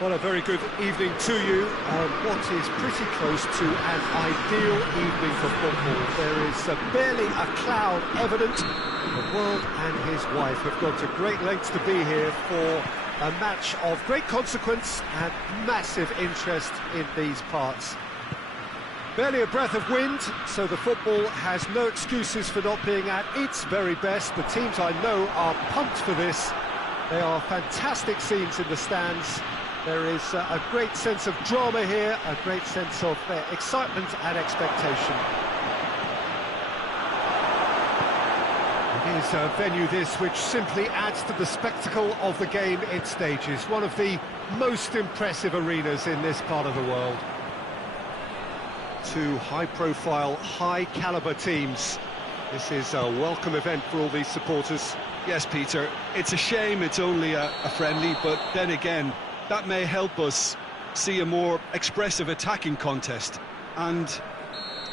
Well, a very good evening to you. What is pretty close to an ideal evening for football. There is barely a cloud evident. The world and his wife have gone to great lengths to be here for a match of great consequence and massive interest in these parts. Barely a breath of wind, so the football has no excuses for not being at its very best. The teams I know are pumped for this. They are fantastic scenes in the stands. There is a great sense of drama here, a great sense of excitement and expectation. It is a venue this which simply adds to the spectacle of the game it stages. One of the most impressive arenas in this part of the world. Two high-profile, high-caliber teams. This is a welcome event for all these supporters. Yes, Peter, it's a shame it's only a friendly, but then again, that may help us see a more expressive attacking contest. And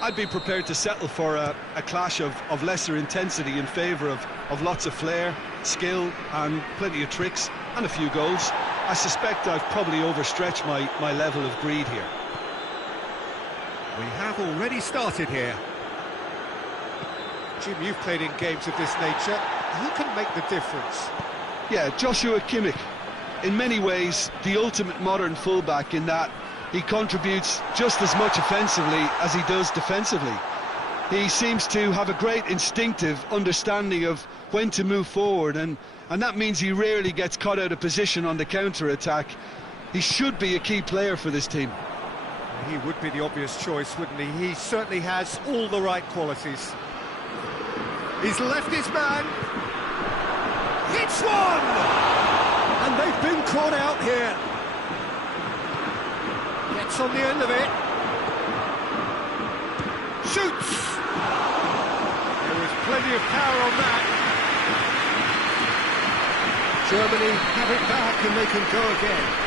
I'd be prepared to settle for a clash of lesser intensity in favour of lots of flair, skill and plenty of tricks and a few goals. I suspect I've probably overstretched my level of greed here. We have already started here. Jim, you've played in games of this nature. Who can make the difference? Yeah, Joshua Kimmich. In many ways, the ultimate modern fullback in that he contributes just as much offensively as he does defensively. He seems to have a great instinctive understanding of when to move forward, and that means he rarely gets caught out of position on the counter-attack. He should be a key player for this team. He would be the obvious choice, wouldn't he? He certainly has all the right qualities. He's left his man. Hits one! And they've been caught out here. Gets on the end of it. Shoots! There was plenty of power on that. Germany have it back and they can go again.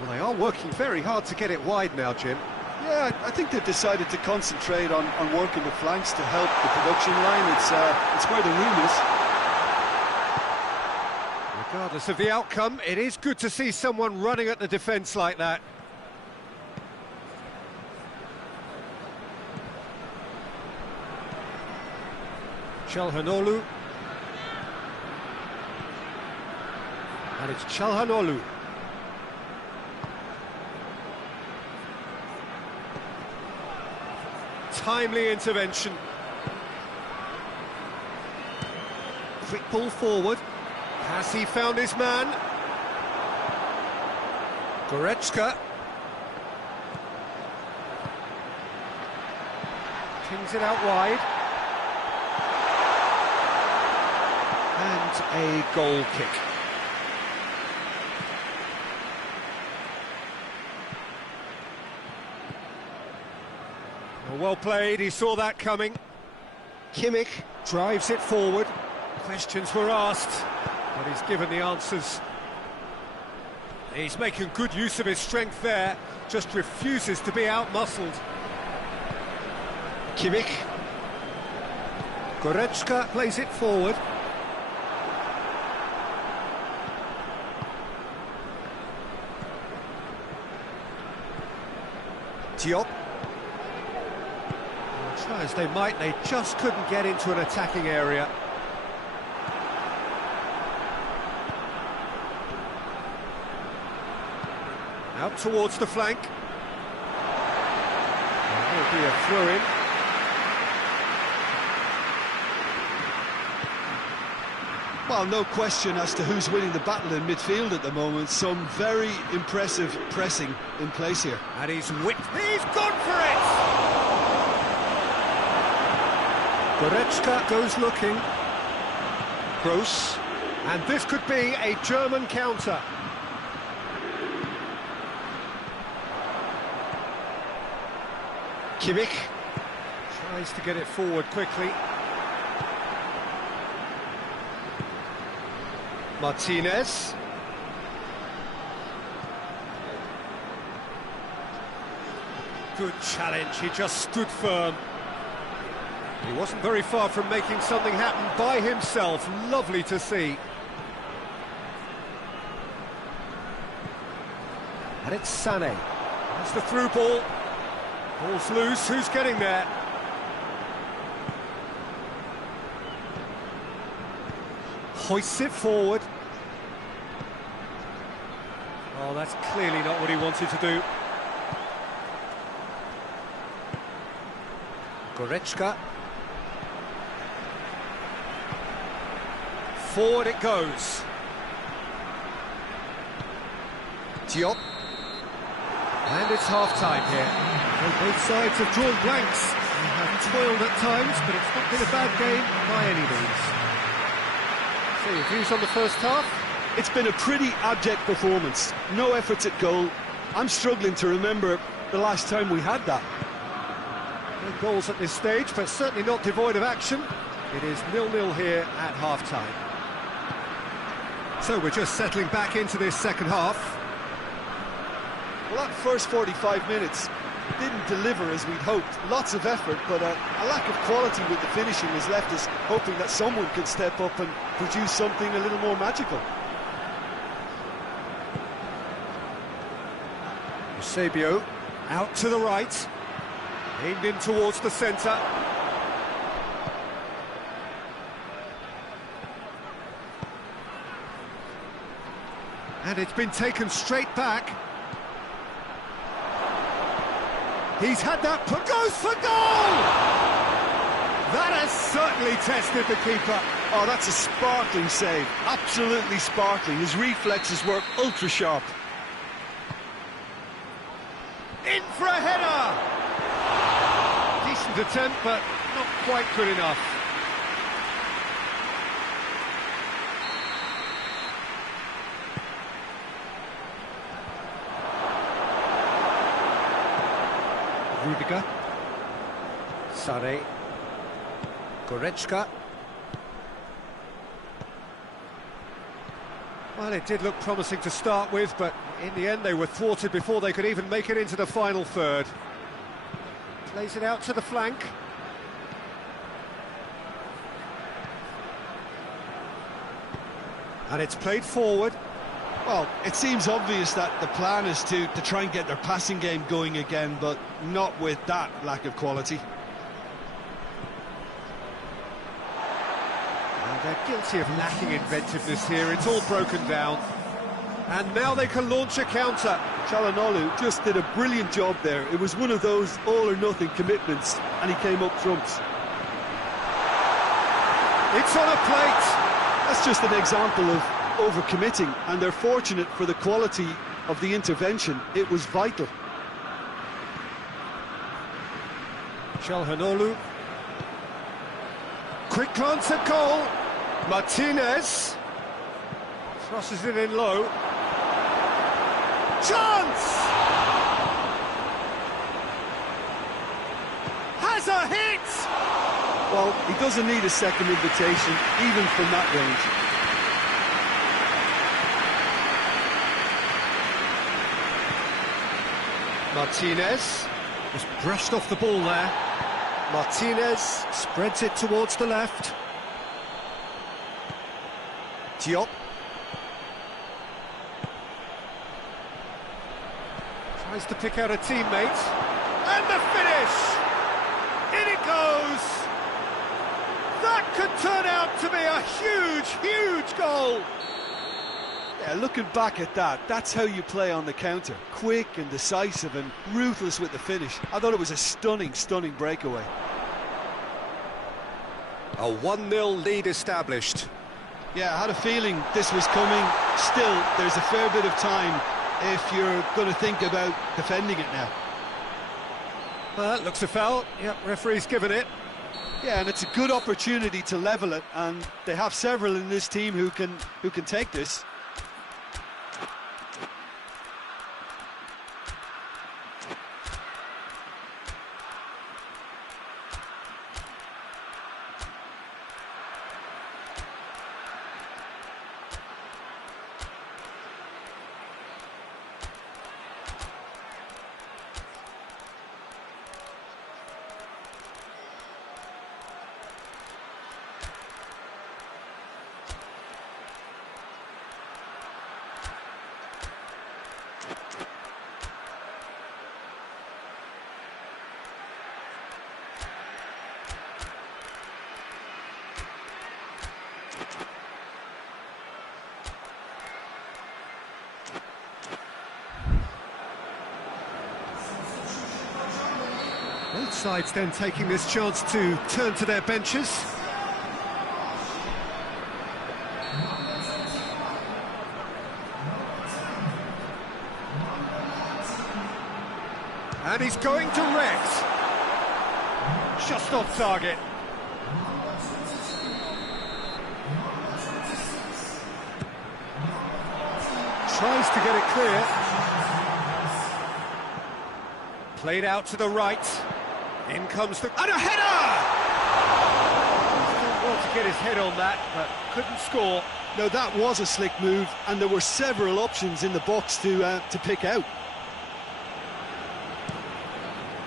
Well, they are working very hard to get it wide now, Jim. Yeah, I think they've decided to concentrate on working the flanks to help the production line. It's where the room is. Regardless of the outcome, it is good to see someone running at the defence like that. Çalhanoğlu. And it's Çalhanoğlu. Timely intervention. Quick ball forward. Has he found his man? Goretzka. Pings it out wide. And a goal kick. Well played, he saw that coming. Kimmich drives it forward. Questions were asked, but he's given the answers. He's making good use of his strength there, just refuses to be out-muscled. Kimmich. Goretzka plays it forward. Diop. Try as they might, they just couldn't get into an attacking area. Out towards the flank. There will be a throw-in. Well, no question as to who's winning the battle in midfield at the moment. Some very impressive pressing in place here. And he's whipped. He's gone for it! Goretzka goes looking. Gross. And this could be a German counter. Kimmich tries to get it forward quickly. Martinez. Good challenge, he just stood firm. He wasn't very far from making something happen by himself. Lovely to see. And it's Sané. That's the through ball. Ball's loose, who's getting there? Hoists it forward. Oh, that's clearly not what he wanted to do. Goretzka. Forward it goes. Diop. And it's half-time here. Well, both sides have drawn blanks. They have toiled at times, but it's not been a bad game by any means. So, your views on the first half? It's been a pretty abject performance. No efforts at goal. I'm struggling to remember the last time we had that. No goals at this stage, but certainly not devoid of action. It is 0-0 here at half-time. So we're just settling back into this second half. Well, that first 45 minutes didn't deliver as we'd hoped. Lots of effort, but a lack of quality with the finishing has left us hoping that someone can step up and produce something a little more magical. Eusebio out to the right, aimed in towards the centre. And it's been taken straight back. He's had that, goes for goal! That has certainly tested the keeper. Oh, that's a sparkling save, absolutely sparkling. His reflexes were ultra sharp. In for a header! Decent attempt, but not quite good enough. Rudiger. Sané. Goretzka. Well, it did look promising to start with, but in the end they were thwarted before they could even make it into the final third. Plays it out to the flank. And it's played forward. Well, it seems obvious that the plan is to try and get their passing game going again, but not with that lack of quality. And they're guilty of lacking inventiveness here. It's all broken down. And now they can launch a counter. Çalhanoğlu just did a brilliant job there. It was one of those all-or-nothing commitments, and he came up trumps. It's on a plate. That's just an example of overcommitting, and they're fortunate for the quality of the intervention. It was vital. Çalhanoğlu. Quick glance at goal. Martinez. Crosses it in low. Chance! Has a hit! Well, he doesn't need a second invitation, even from that range. Martinez just brushed off the ball there. Martinez spreads it towards the left. Diop. Tries to pick out a teammate. And the finish! In it goes! That could turn out to be a huge, huge goal! Yeah, looking back at that, that's how you play on the counter. Quick and decisive and ruthless with the finish. I thought it was a stunning, stunning breakaway. A 1-0 lead established. Yeah, I had a feeling this was coming. Still, there's a fair bit of time if you're going to think about defending it now. That looks a foul. Yep, referee's given it. Yeah, and it's a good opportunity to level it, and they have several in this team who can take this. Sides then taking this chance to turn to their benches. And he's going direct. Just off target. Tries to get it clear. Played out to the right. In comes the... And a header! Didn't want to get his head on that, but couldn't score. No, that was a slick move, and there were several options in the box to pick out.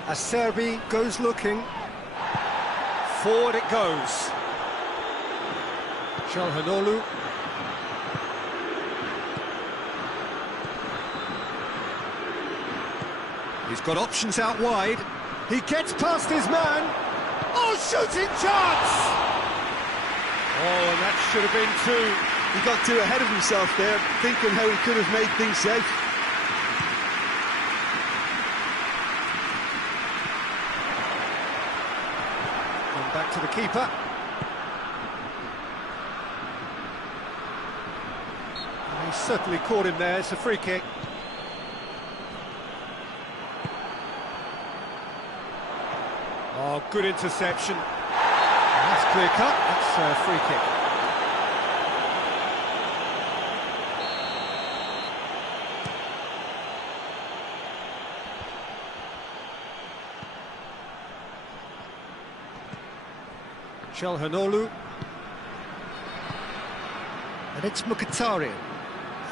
Acerbi goes looking. Forward it goes. Çalhanoğlu. He's got options out wide. He gets past his man. Oh, shooting chance! Oh, and that should have been two. He got too ahead of himself there, thinking how he could have made things safe. And back to the keeper. And he certainly caught him there. It's a free kick. Oh, good interception. That's clear cut. That's a free kick. Çalhanoğlu. And it's Mkhitaryan.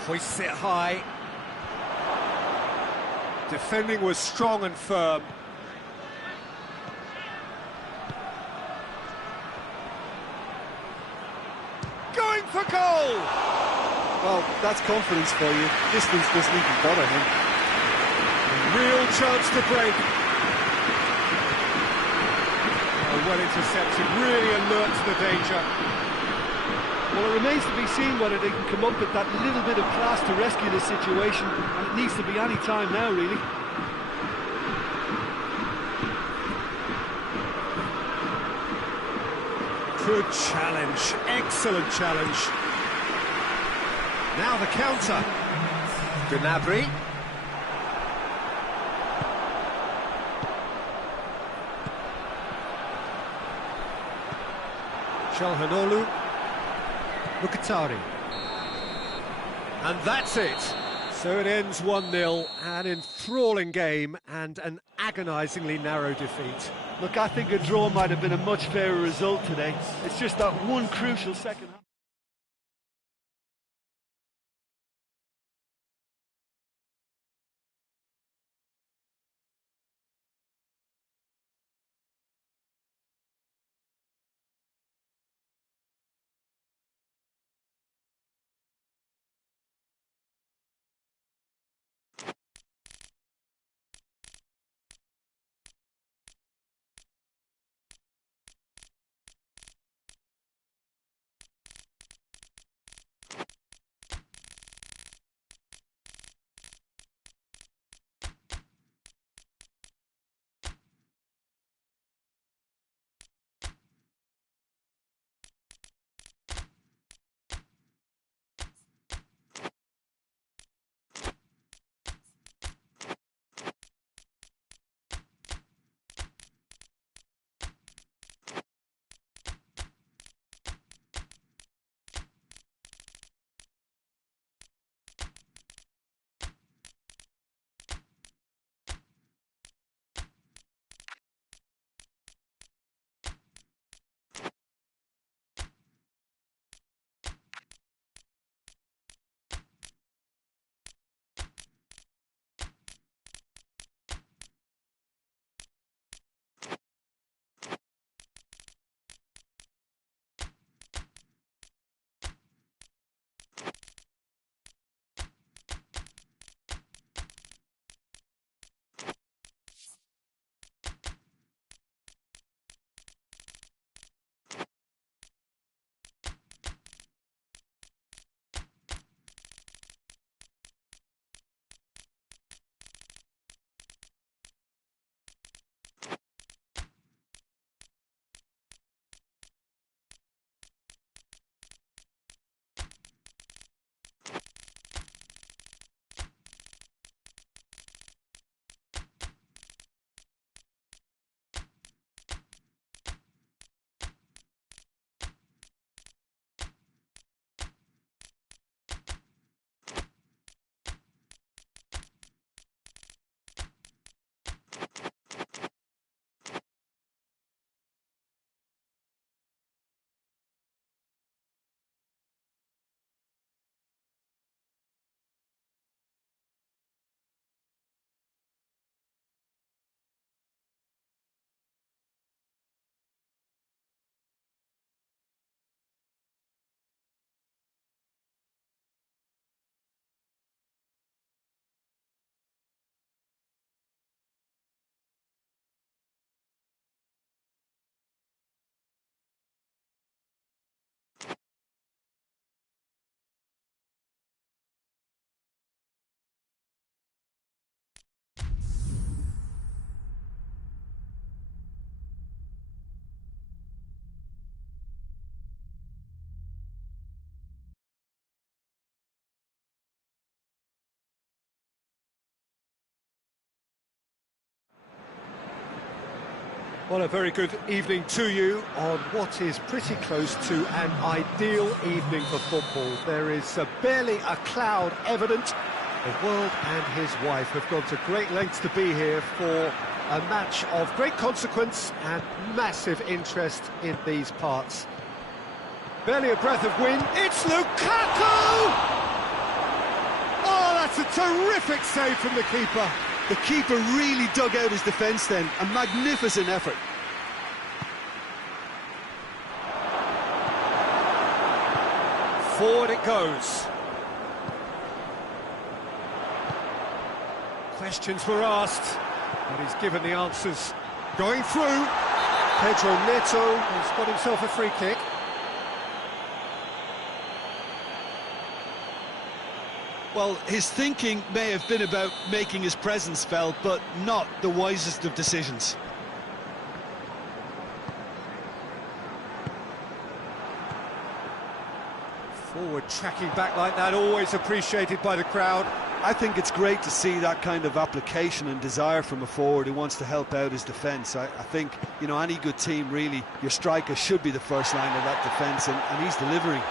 Hoists it high. Defending was strong and firm. Going for goal! Well, that's confidence for you. Distance doesn't even bother him. Real chance to break. Oh, well intercepted, really alert to the danger. Well, it remains to be seen whether they can come up with that little bit of class to rescue this situation, and it needs to be any time now, really. Good challenge, excellent challenge. Now the counter. Gnabry. Çalhanoğlu. Mkhitaryan. And that's it. So it ends 1-0, an enthralling game and an agonisingly narrow defeat. Look, I think a draw might have been a much fairer result today. It's just that one crucial second half. Well, a very good evening to you on what is pretty close to an ideal evening for football. There is barely a cloud evident. The world and his wife have gone to great lengths to be here for a match of great consequence and massive interest in these parts. Barely a breath of wind. It's Lukaku! Oh, that's a terrific save from the keeper. The keeper really dug out his defence then, a magnificent effort. Forward it goes. Questions were asked, but he's given the answers. Going through. Pedro Neto has got himself a free kick. Well, his thinking may have been about making his presence felt, but not the wisest of decisions. Forward tracking back like that, always appreciated by the crowd. I think it's great to see that kind of application and desire from a forward who wants to help out his defence. I think, you know, any good team, really, your striker should be the first line of that defence, and he's delivering.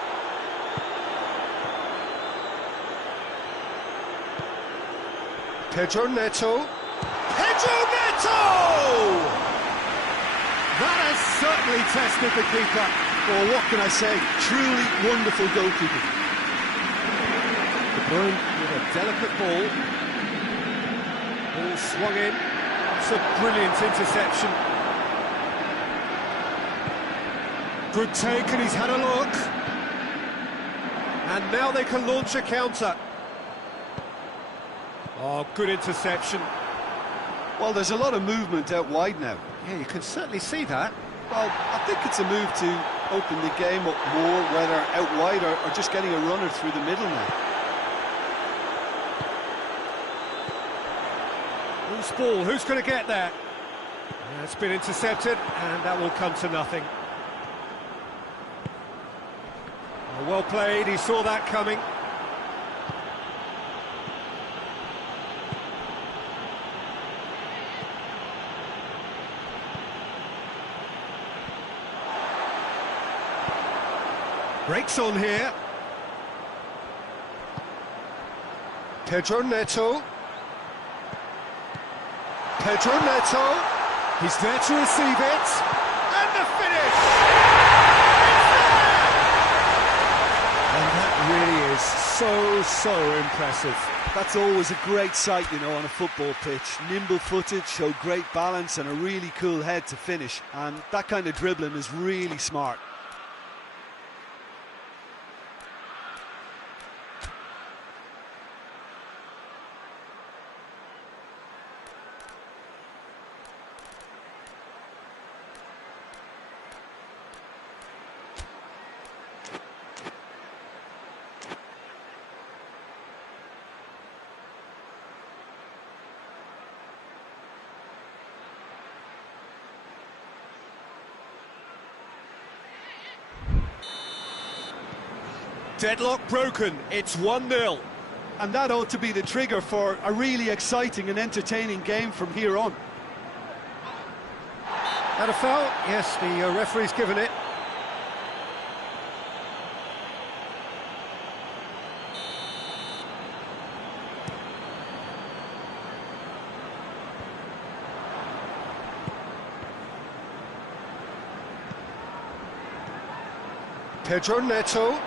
Pedro Neto. Pedro Neto! That has certainly tested the keeper. Well, what can I say? Truly wonderful goalkeeping. De Bruyne with a delicate ball. Ball swung in. It's a brilliant interception. Good take, and he's had a look. And now they can launch a counter. Oh, good interception. Well, there's a lot of movement out wide now. Yeah, you can certainly see that. Well, I think it's a move to open the game up more, whether out wide or just getting a runner through the middle now. Loose ball, who's going to get there? Yeah, it's been intercepted, and that will come to nothing. Oh, well played, he saw that coming. Breaks on here. Pedro Neto. Pedro Neto. He's there to receive it. And the finish! It's there! And that really is so impressive. That's always a great sight, you know, on a football pitch. Nimble-footed, showed great balance and a really cool head to finish. And that kind of dribbling is really smart. Deadlock broken, it's 1-0. And that ought to be the trigger for a really exciting and entertaining game from here on. Had a foul? Yes, the referee's given it. Pedro Neto.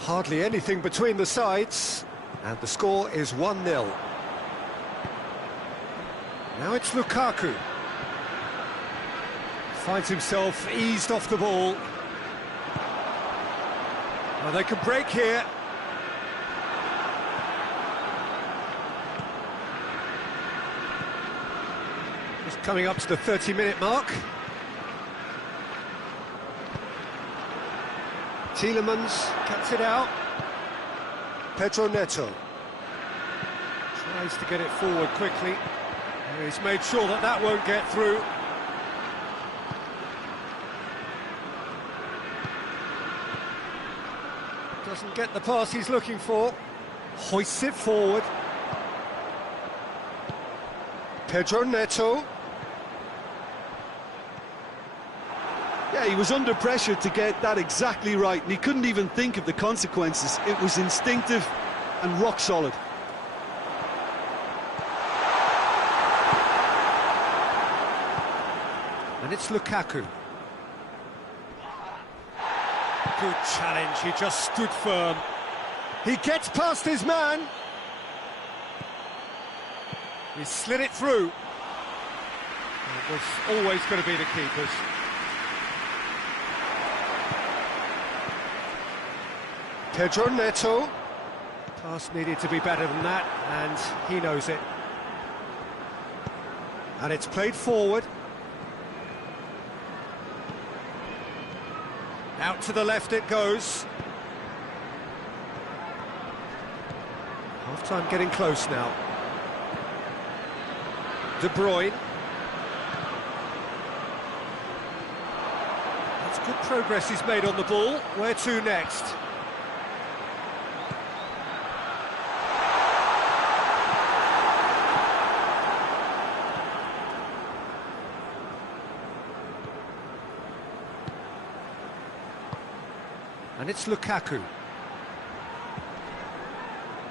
Hardly anything between the sides, and the score is 1-0. Now it's Lukaku. Finds himself eased off the ball. Well, they can break here. Just coming up to the 30-minute mark. Tielemans cuts it out. Pedro Neto tries to get it forward quickly. He's made sure that that won't get through. Doesn't get the pass he's looking for. Hoists it forward. Pedro Neto. Yeah, he was under pressure to get that exactly right, and he couldn't even think of the consequences. It was instinctive and rock solid. And it's Lukaku. Good challenge, he just stood firm. He gets past his man. He slid it through. It was always going to be the keeper's. Pedro Neto. Pass needed to be better than that, and he knows it. And it's played forward. Out to the left it goes. Half-time getting close now. De Bruyne. That's good progress he's made on the ball. Where to next? And it's Lukaku.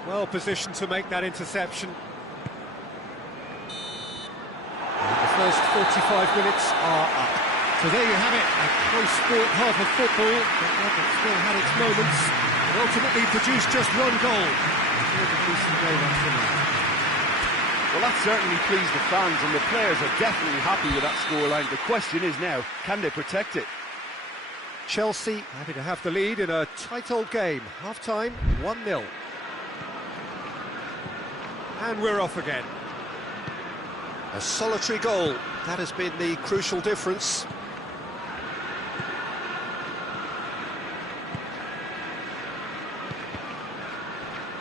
Well positioned to make that interception. And the first 45 minutes are up. So there you have it, a close sport half of football, but one that still had its moments, and ultimately produced just one goal. Well, that certainly pleased the fans, and the players are definitely happy with that scoreline. The question is now, can they protect it? Chelsea happy to have the lead in a tight old game. Half-time, 1-0. And we're off again. A solitary goal, that has been the crucial difference.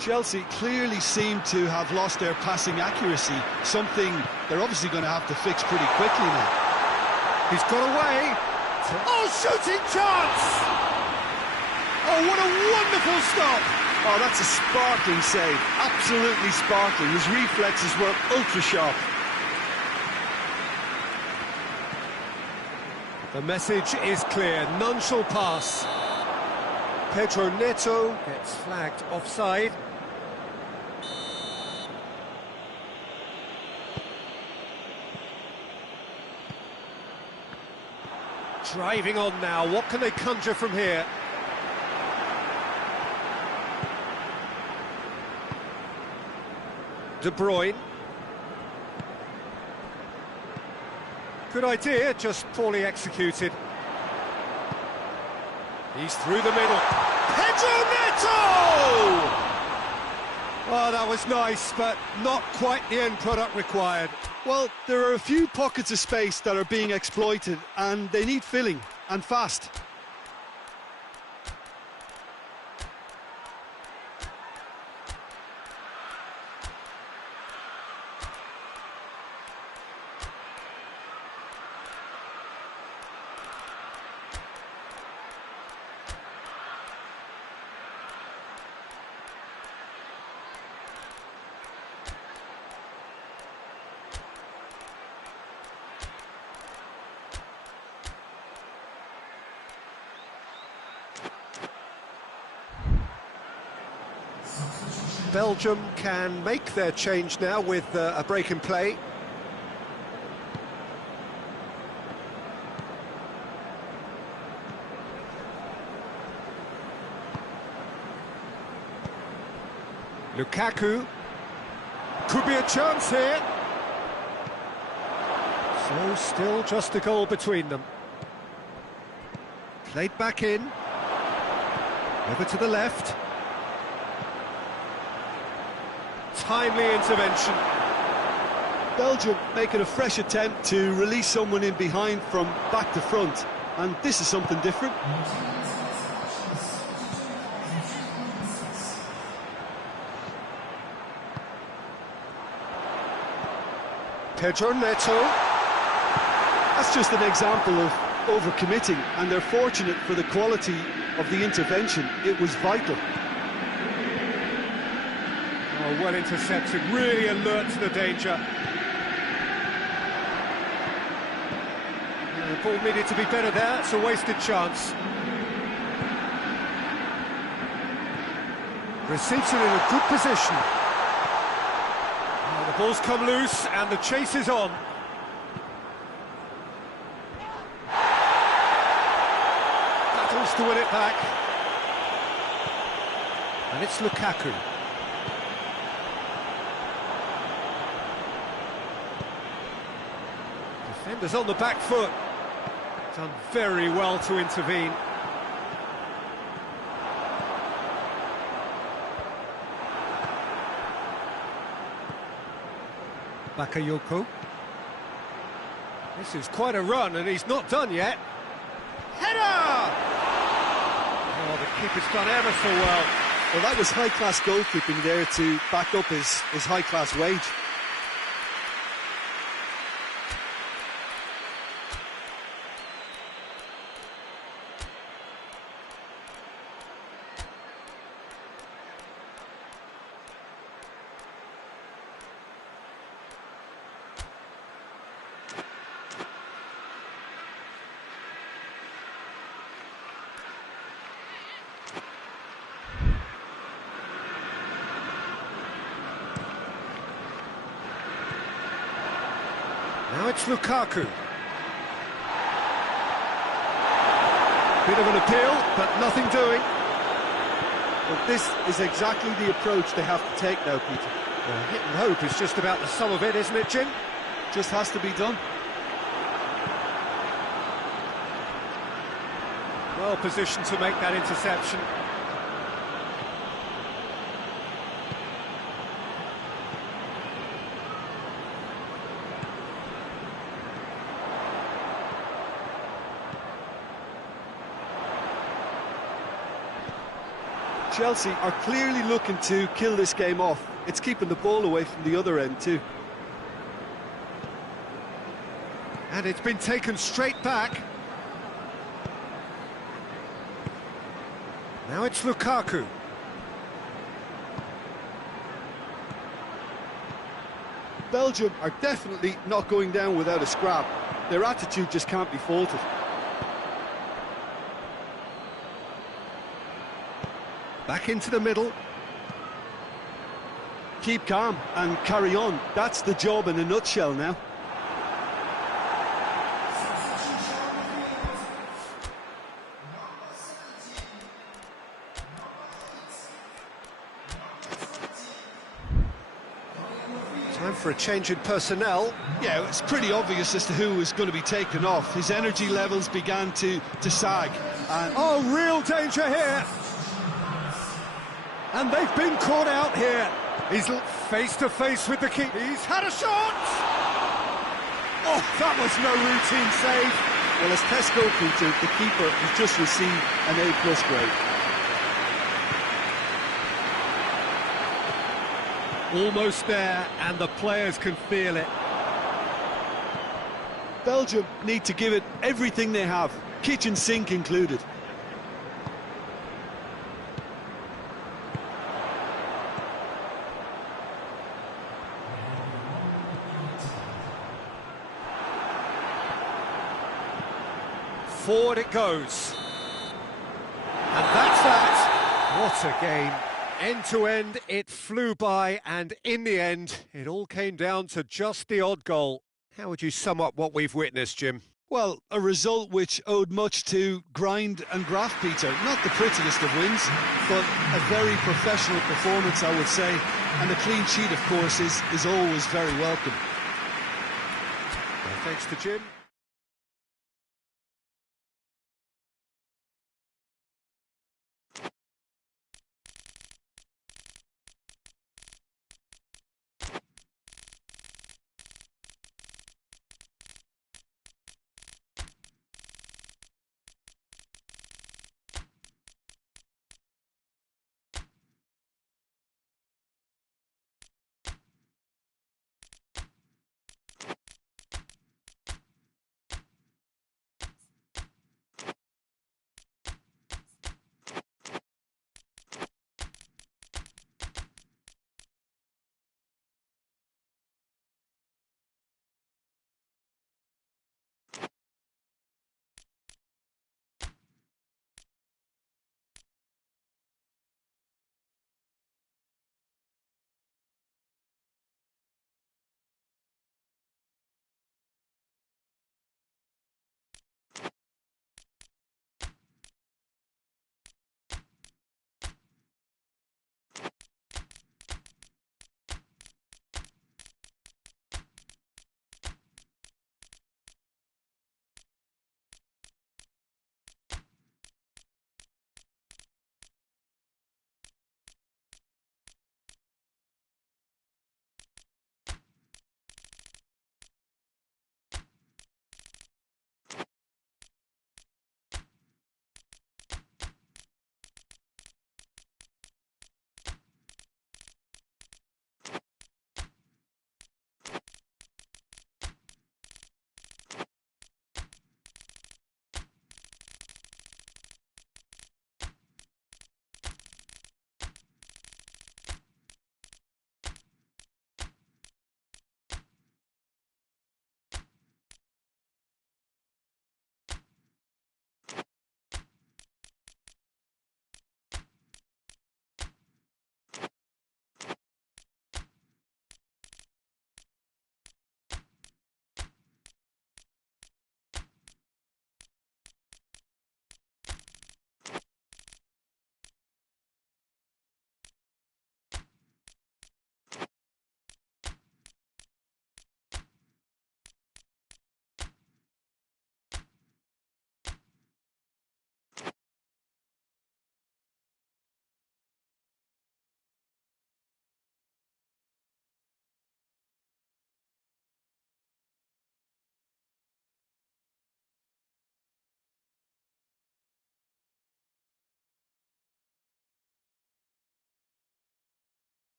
Chelsea clearly seem to have lost their passing accuracy, something they're obviously going to have to fix pretty quickly now. He's got away. Oh, shooting chance! Oh, what a wonderful stop! Oh, that's a sparkling save, absolutely sparkling. His reflexes were ultra-sharp. The message is clear, none shall pass. Pedro Neto gets flagged offside. Driving on now, what can they conjure from here? De Bruyne. Good idea, just poorly executed. He's through the middle. Pedro Neto! Oh, that was nice, but not quite the end product required. Well, there are a few pockets of space that are being exploited, and they need filling, and fast. Belgium can make their change now with a break in play. Lukaku. Could be a chance here. So still just a goal between them. Played back in. Over to the left. Timely intervention. Belgium making a fresh attempt to release someone in behind from back to front, and this is something different. Pedro Neto. That's just an example of overcommitting, and they're fortunate for the quality of the intervention. It was vital. Oh, well intercepted, really alert to the danger. ball needed to be better there, it's a wasted chance. Receives it in a good position. The ball's come loose and the chase is on. Battles to win it back. And it's Lukaku. Defenders on the back foot. Done very well to intervene. Bakayoko. This is quite a run and he's not done yet. Header! Oh, the keeper's done ever so well. Well, that was high-class goalkeeping there to back up his high-class wage. Now it's Lukaku. Bit of an appeal, but nothing doing. Well, this is exactly the approach they have to take now, Peter. Well, hit and hope is just about the sum of it, isn't it, Jim? Just has to be done. Well positioned to make that interception. Chelsea are clearly looking to kill this game off. It's keeping the ball away from the other end too. And it's been taken straight back. Now it's Lukaku. Belgium are definitely not going down without a scrap. Their attitude just can't be faulted. Back into the middle. Keep calm and carry on. That's the job in a nutshell now. Time for a change in personnel. Yeah, it's pretty obvious as to who was going to be taken off. His energy levels began to sag. And oh, real danger here. And they've been caught out here. He's face to face with the keeper. He's had a shot! Oh, that was no routine save. Well, as test goalkeeper, the keeper has just received an A+ grade. Almost there, and the players can feel it. Belgium need to give it everything they have, kitchen sink included. Forward it goes. And that's that. What a game. End to end, it flew by, and in the end, it all came down to just the odd goal. How would you sum up what we've witnessed, Jim? Well, a result which owed much to grind and graft, Peter. Not the prettiest of wins, but a very professional performance, I would say. And a clean sheet, of course, is always very welcome. Well, thanks to Jim.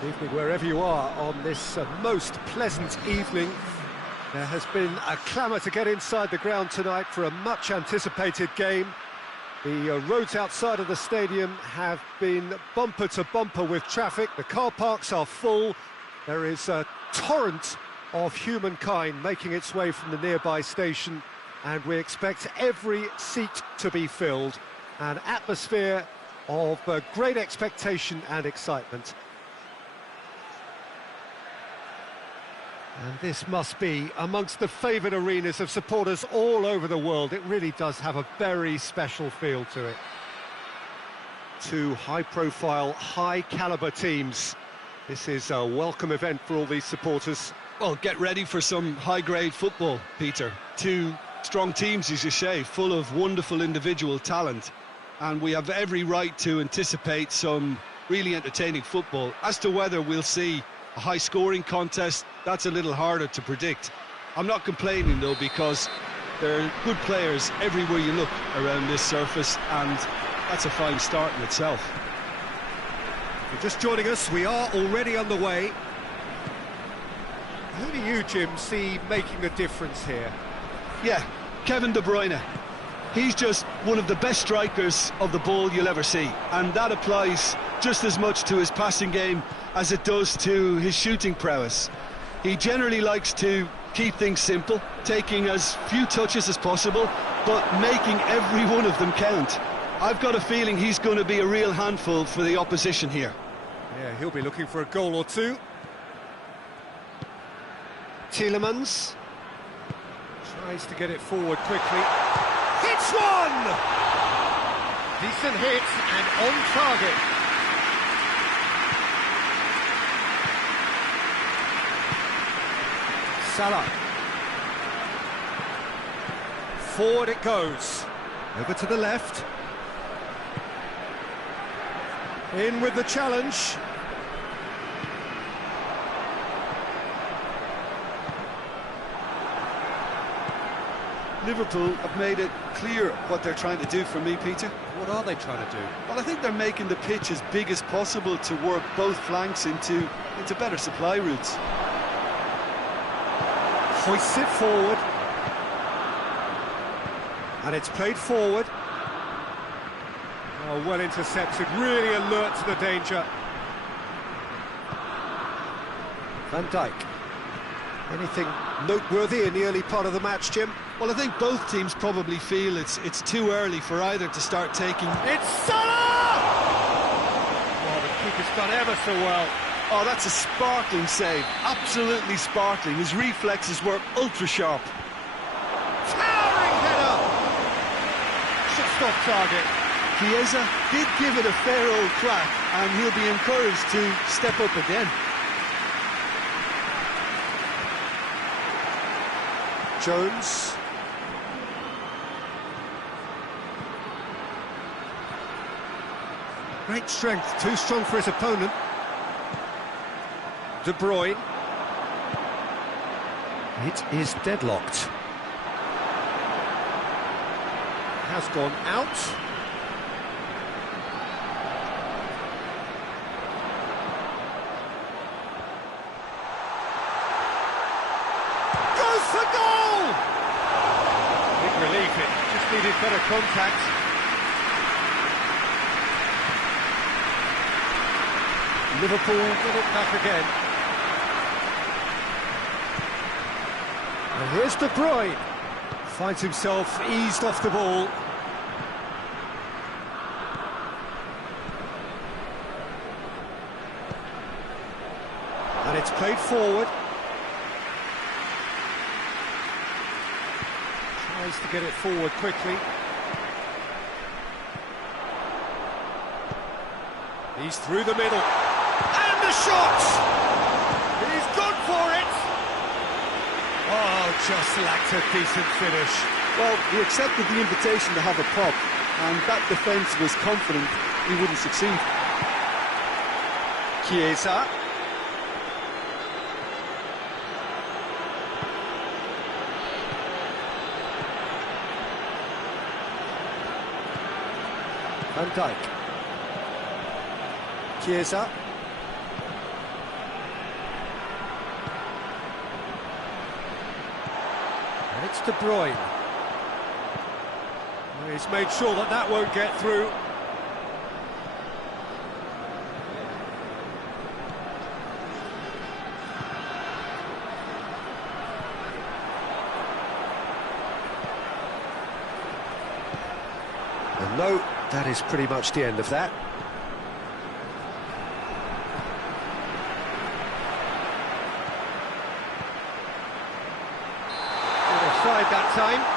Good evening wherever you are on this most pleasant evening. There has been a clamour to get inside the ground tonight for a much anticipated game. The roads outside of the stadium have been bumper to bumper with traffic. The car parks are full. There is a torrent of humankind making its way from the nearby station, and we expect every seat to be filled. An atmosphere of great expectation and excitement. And this must be amongst the favoured arenas of supporters all over the world. It really does have a very special feel to it. Two high-profile, high-calibre teams. This is a welcome event for all these supporters. Well, get ready for some high-grade football, Peter. Two strong teams, as you say, full of wonderful individual talent. And we have every right to anticipate some really entertaining football. As to whether we'll see a high-scoring contest, that's a little harder to predict. I'm not complaining, though, because there are good players everywhere you look around this surface, and that's a fine start in itself. If you're just joining us, we are already underway. Who do you, Jim, see making a difference here? Yeah, Kevin De Bruyne. He's just one of the best strikers of the ball you'll ever see, and that applies just as much to his passing game as it does to his shooting prowess. He generally likes to keep things simple, taking as few touches as possible, but making every one of them count. I've got a feeling he's going to be a real handful for the opposition here. Yeah, he'll be looking for a goal or two. Tielemans tries to get it forward quickly. Hits one! Decent hit and on target. Salah. Forward it goes. Over to the left. In with the challenge. Liverpool have made it clear what they're trying to do for me, Peter. What are they trying to do? Well, I think they're making the pitch as big as possible to work both flanks into better supply routes. Hoists it forward. And it's played forward. Oh, well intercepted, really alert to the danger. Van Dijk. Anything noteworthy in the early part of the match, Jim? Well, I think both teams probably feel it's too early for either to start taking... It's Salah! Oh, the keeper's done ever so well. Oh, that's a sparkling save. Absolutely sparkling. His reflexes were ultra-sharp. Towering header! Just off target. Chiesa did give it a fair old crack, and he'll be encouraged to step up again. Jones. Great strength, too strong for his opponent. De Bruyne. It is deadlocked. Has gone out. Goes for goal! Big relief, it just needed better contact. Liverpool get it back again. And here's De Bruyne. Finds himself eased off the ball. And it's played forward. Tries to get it forward quickly. He's through the middle. And the shot! He's gone for it! Oh, just lacked a decent finish. Well, he accepted the invitation to have a pop, and that defence was confident he wouldn't succeed. Chiesa. Van Dijk. Chiesa. It's De Bruyne. He's made sure that that won't get through. And no, that is pretty much the end of that. Offside that time.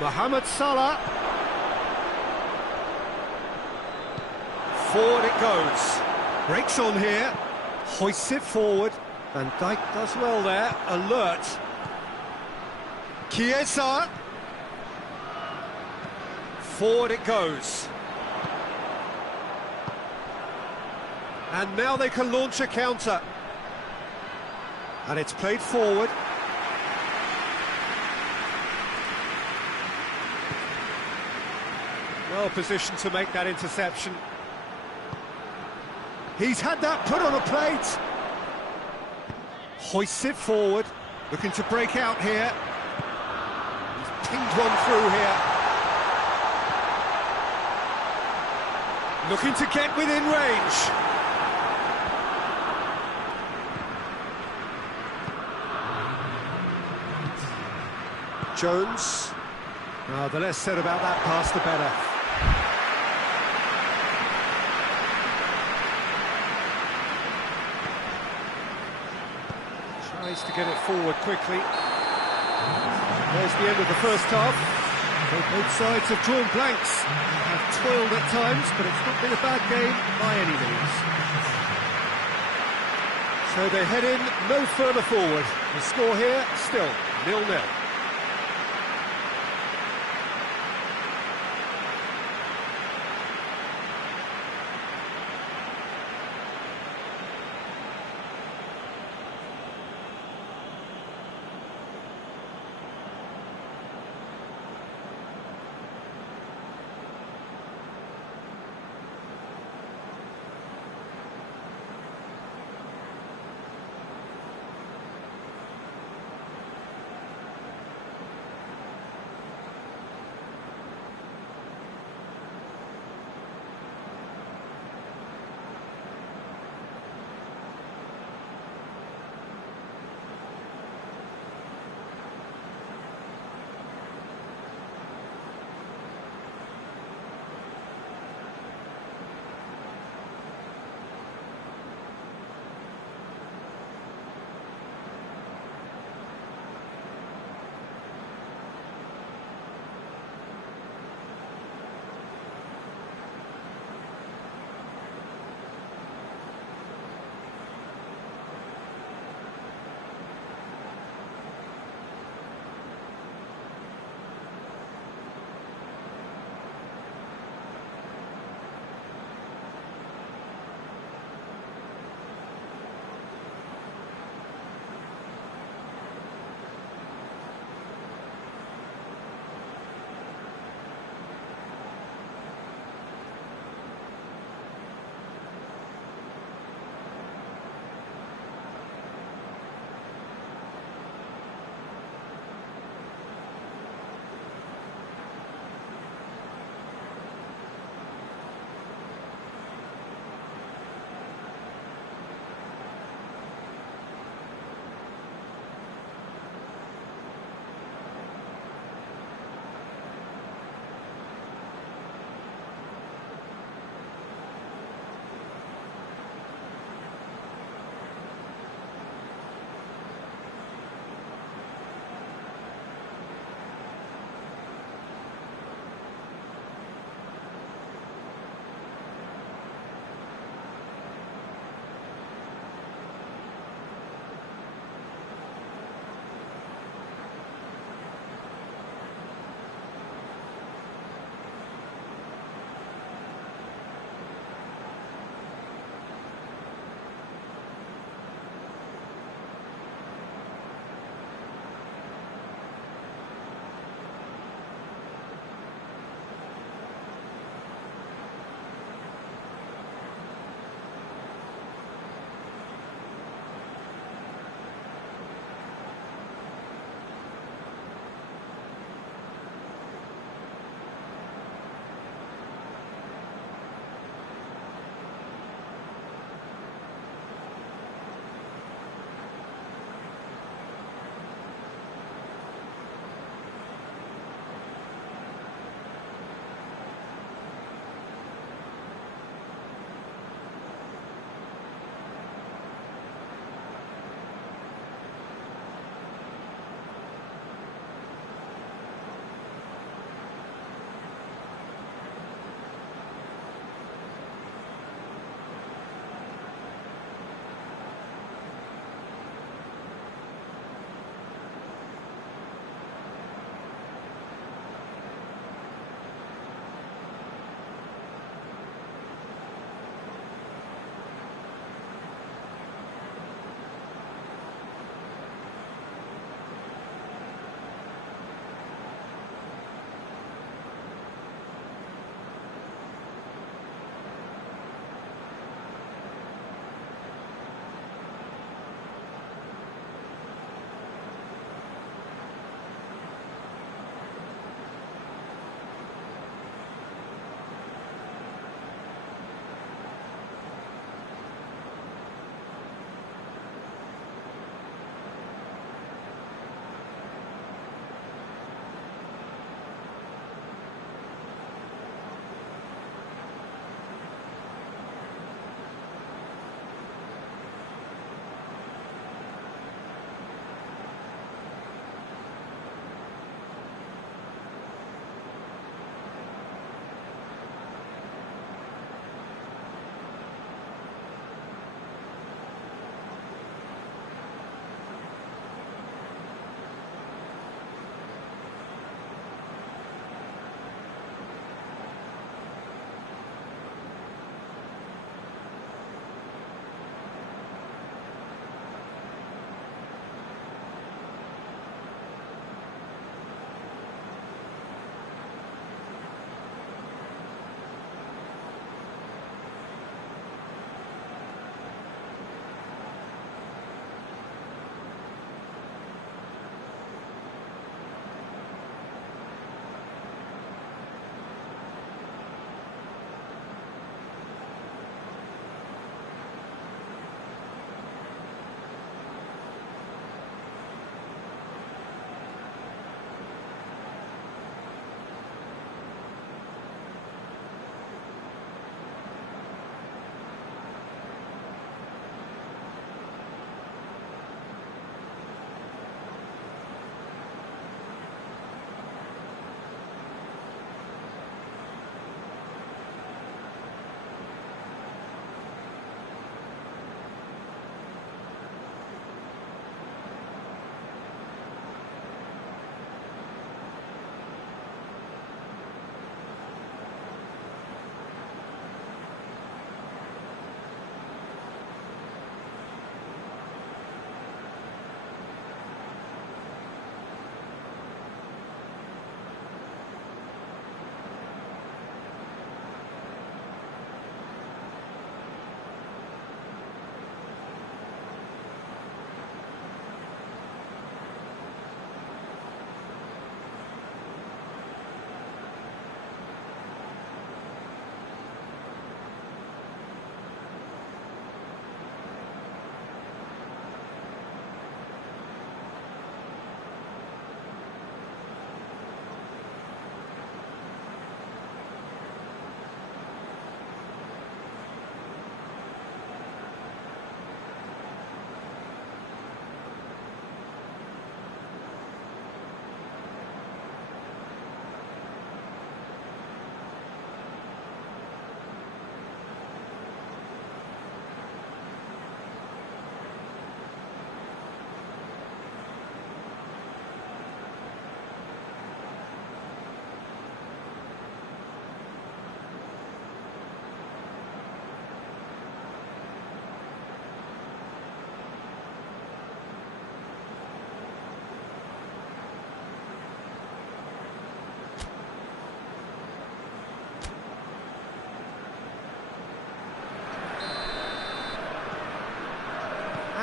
Mohamed Salah. Forward it goes. Breaks on here. Hoists it forward. Van Dijk does well there. Alert. Chiesa. Forward it goes. And now they can launch a counter. And it's played forward. Well positioned to make that interception. He's had that put on a plate. Hoists it forward, looking to break out here. He's pinged one through here. Looking to get within range. Jones. The less said about that pass, the better. Tries to get it forward quickly. There's the end of the first half. Both sides have drawn blanks. They have toiled at times, but it's not been a bad game by any means. So they head in no further forward. The score here, still 0-0.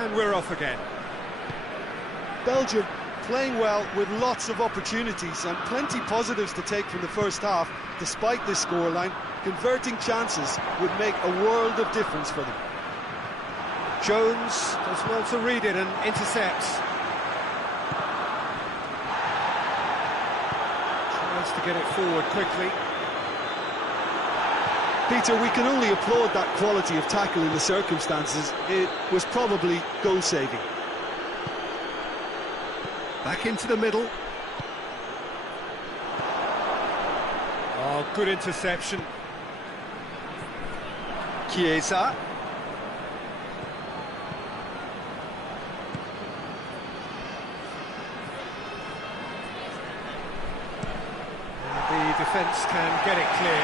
And we're off again. Belgium playing well with lots of opportunities and plenty positives to take from the first half. Despite this scoreline, converting chances would make a world of difference for them. Jones does well to read it and intercepts. Tries to get it forward quickly. Peter, we can only applaud that quality of tackle in the circumstances. It was probably goal-saving. Back into the middle. Oh, good interception. Chiesa. And the defence can get it clear.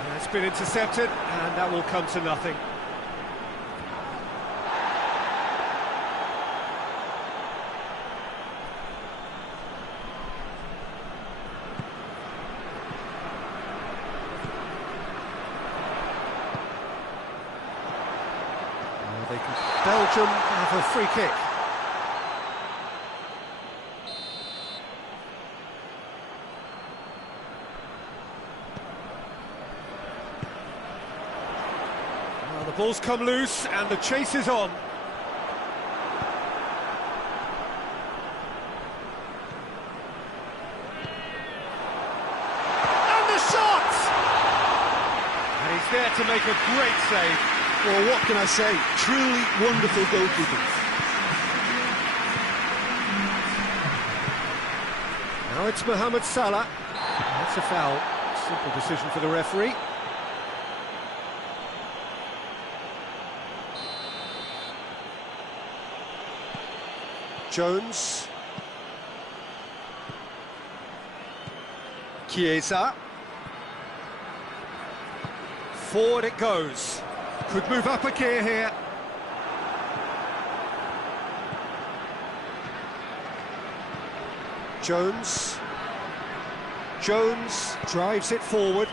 And it's been intercepted, and that will come to nothing. Belgium have a free kick. Well, the ball's come loose and the chase is on. And the shot! And he's there to make a great save. Well, what can I say? Truly wonderful goalkeeping. Now it's Mohamed Salah. That's a foul. Simple decision for the referee. Jones. Chiesa. Forward it goes. Could move up a gear here. Jones. Jones drives it forward.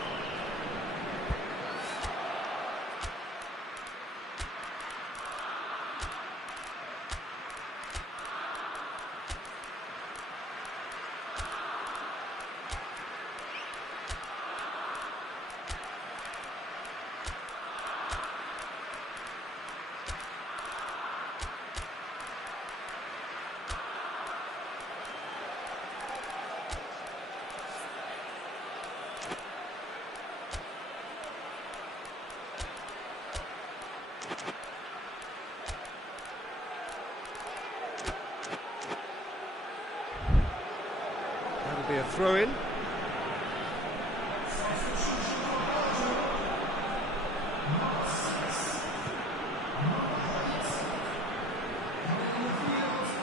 That'll be a throw-in.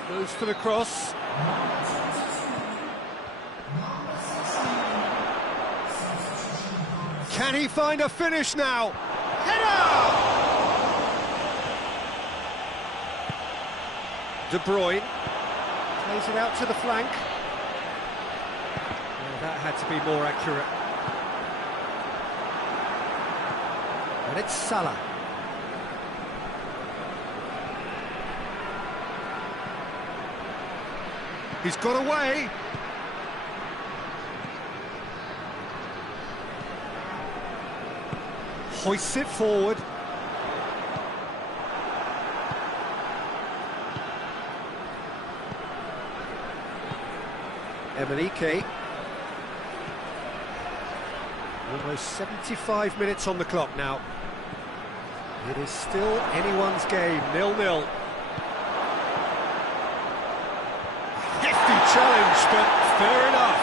Goes for the cross. Can he find a finish now? Header! De Bruyne plays it out to the flank. Well, that had to be more accurate. And it's Salah. He's got away. Hoists it forward. Emenike. Almost 75 minutes on the clock now. It is still anyone's game, 0-0. Hefty challenge, but fair enough.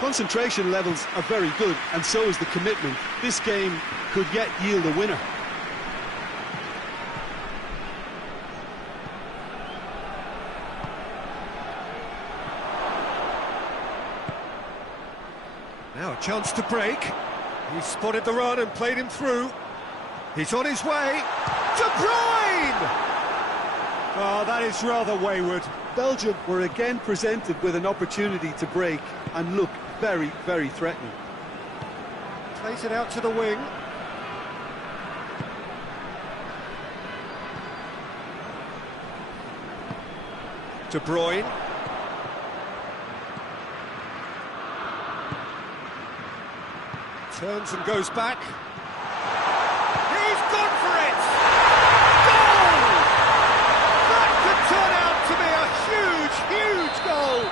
Concentration levels are very good, and so is the commitment. This game could yet yield a winner. Now a chance to break. He spotted the run and played him through. He's on his way. De Bruyne! Oh, that is rather wayward. Belgium were again presented with an opportunity to break and look very, very threatening. Plays it out to the wing. De Bruyne. Turns and goes back. He's gone for it! Goal! That could turn out to be a huge, huge goal!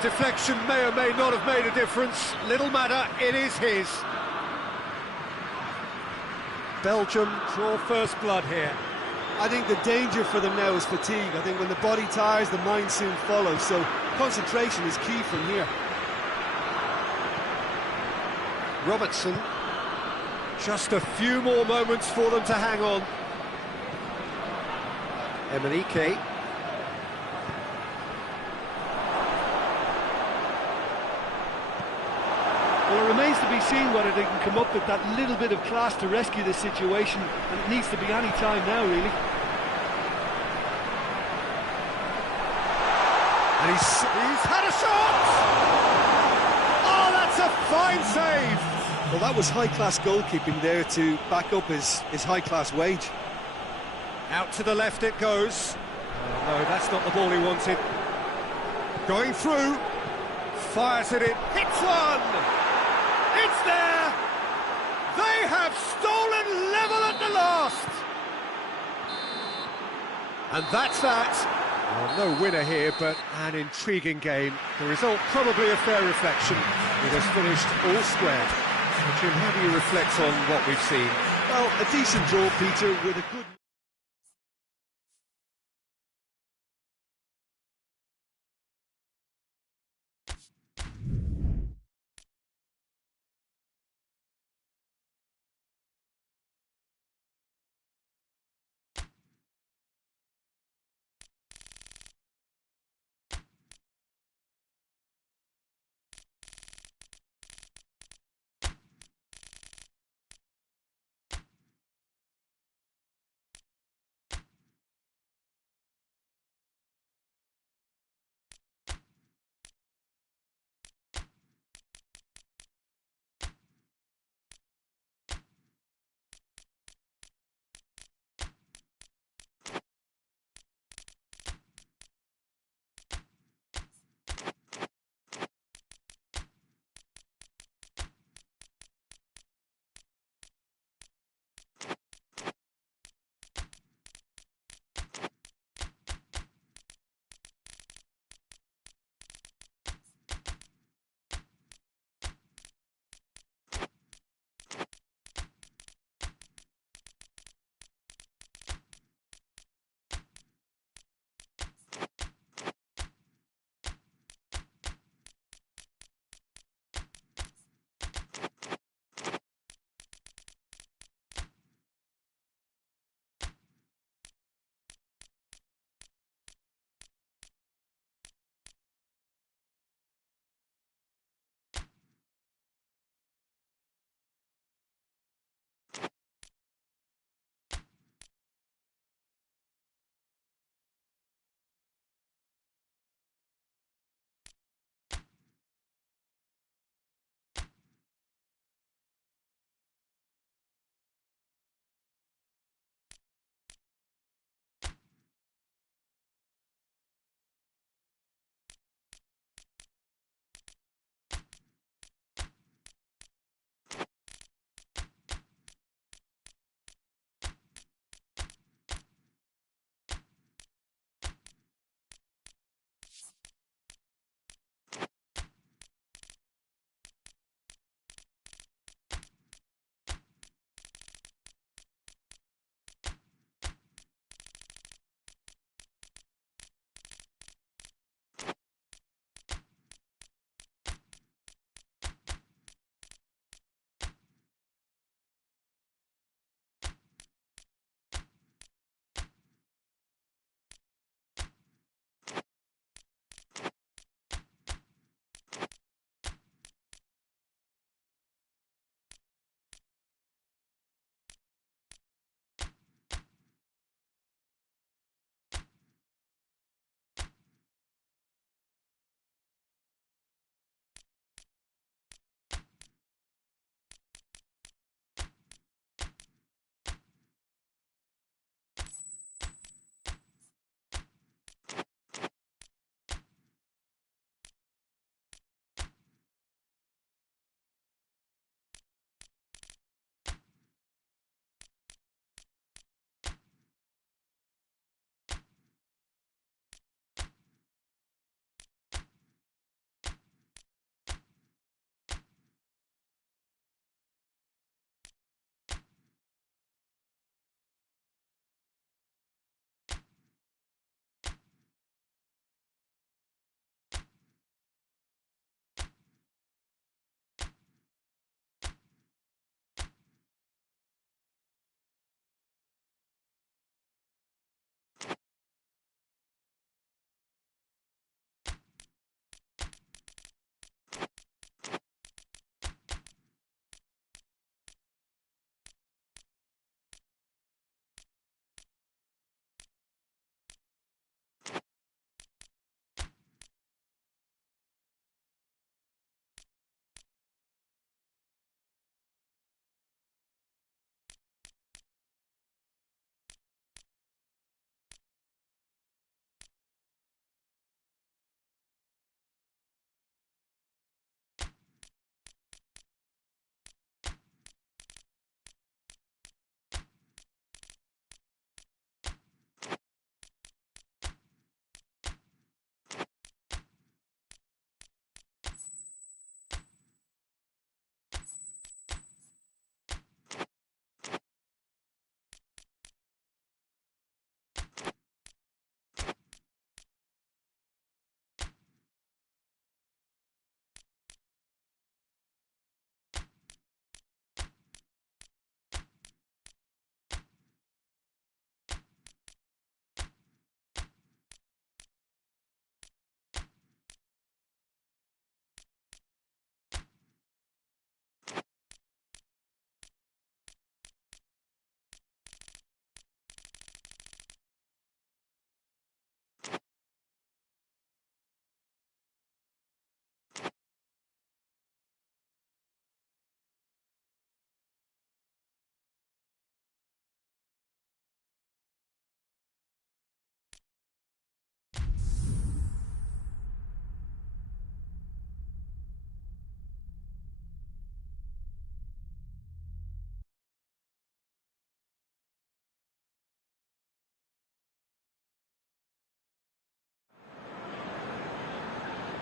Deflection may or may not have made a difference. Little matter, it is his. Belgium draw first blood here. I think the danger for them now is fatigue. I think when the body tires, the mind soon follows, so concentration is key from here. Robertson. Just a few more moments for them to hang on. Emenike. Well, it remains to be seen whether they can come up with that little bit of class to rescue this situation, and it needs to be any time now, really. And he's had a shot! Oh, that's a fine save! Well, that was high-class goalkeeping there to back up his high-class wage. Out to the left it goes. Oh, no, that's not the ball he wanted. Going through. Fires it in. Hits one! It's there! They have stolen level at the last! And that's that. Well, no winner here, but an intriguing game. The result probably a fair reflection. It has finished all square. Jim, how do you reflect on what we've seen? Well, a decent draw, Peter, with a good...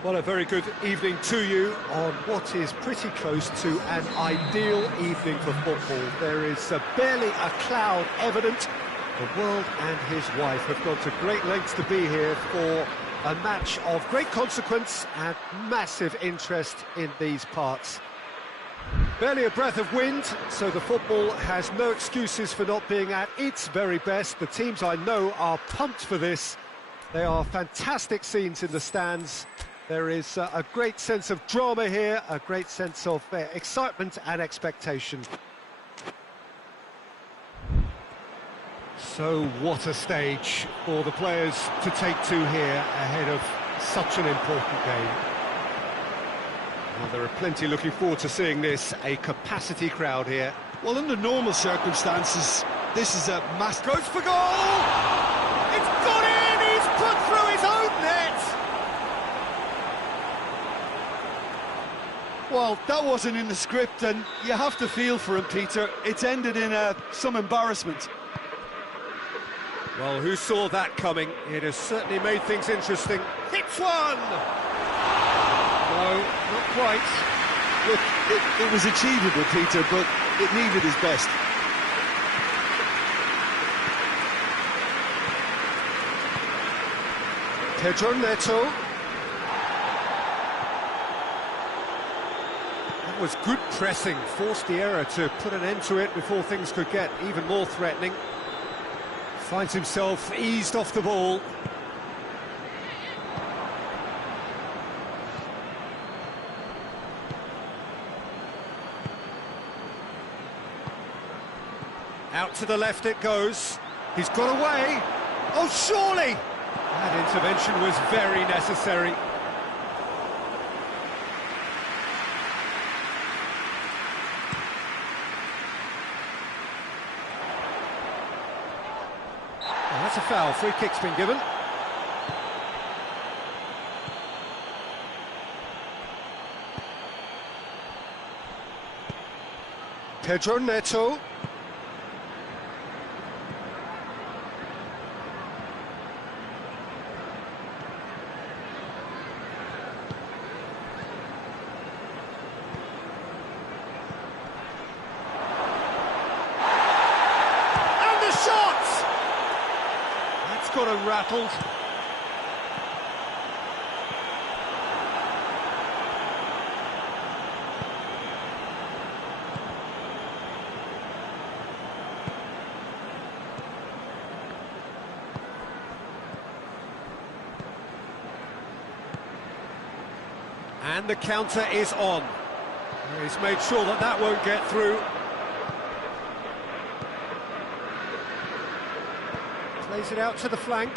Well, a very good evening to you on what is pretty close to an ideal evening for football. There is barely a cloud evident. The world and his wife have gone to great lengths to be here for a match of great consequence and massive interest in these parts. Barely a breath of wind, so the football has no excuses for not being at its very best. The teams I know are pumped for this. They are fantastic scenes in the stands. There is a great sense of drama here, a great sense of excitement and expectation. So what a stage for the players to take to here ahead of such an important game. Well, there are plenty looking forward to seeing this, a capacity crowd here. Well, under normal circumstances, this is a mass... Goes for goal! It's gone in! He's put through his own net! Well, that wasn't in the script, and you have to feel for him, Peter. It's ended in some embarrassment. Well, who saw that coming? It has certainly made things interesting. Hits one! No, not quite. Look, it was achievable, Peter, but it needed his best. Pedro Neto. That was good pressing, forced the error to put an end to it before things could get even more threatening. Finds himself eased off the ball. Out to the left it goes. He's got away. Oh, surely! That intervention was very necessary. Oh, that's a foul. Free kick's been given. Pedro Neto. Got him rattled. And the counter is on. He's made sure that that won't get through. Plays it out to the flank.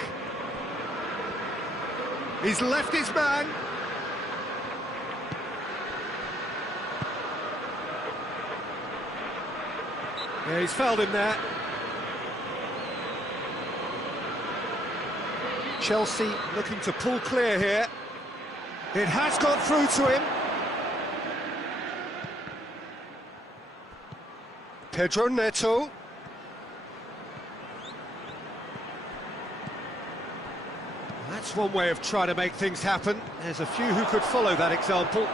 He's left his man. Yeah, he's fouled him there. Chelsea looking to pull clear here. It has got through to him. Pedro Neto. That's one way of trying to make things happen. There's a few who could follow that example.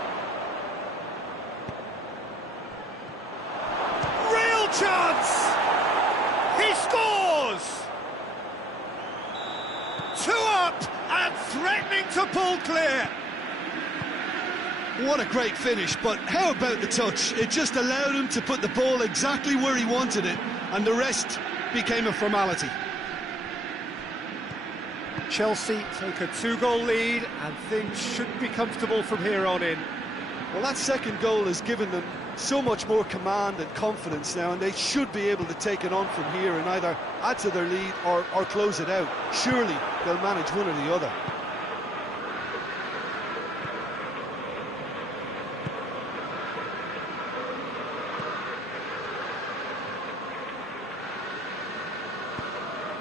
Real chance! He scores! 2 up and threatening to pull clear. What a great finish, but how about the touch? It just allowed him to put the ball exactly where he wanted it, and the rest became a formality. Chelsea take a 2-goal lead and things should be comfortable from here on in. Well, that second goal has given them so much more command and confidence now, and they should be able to take it on from here and either add to their lead or close it out. Surely they'll manage one or the other.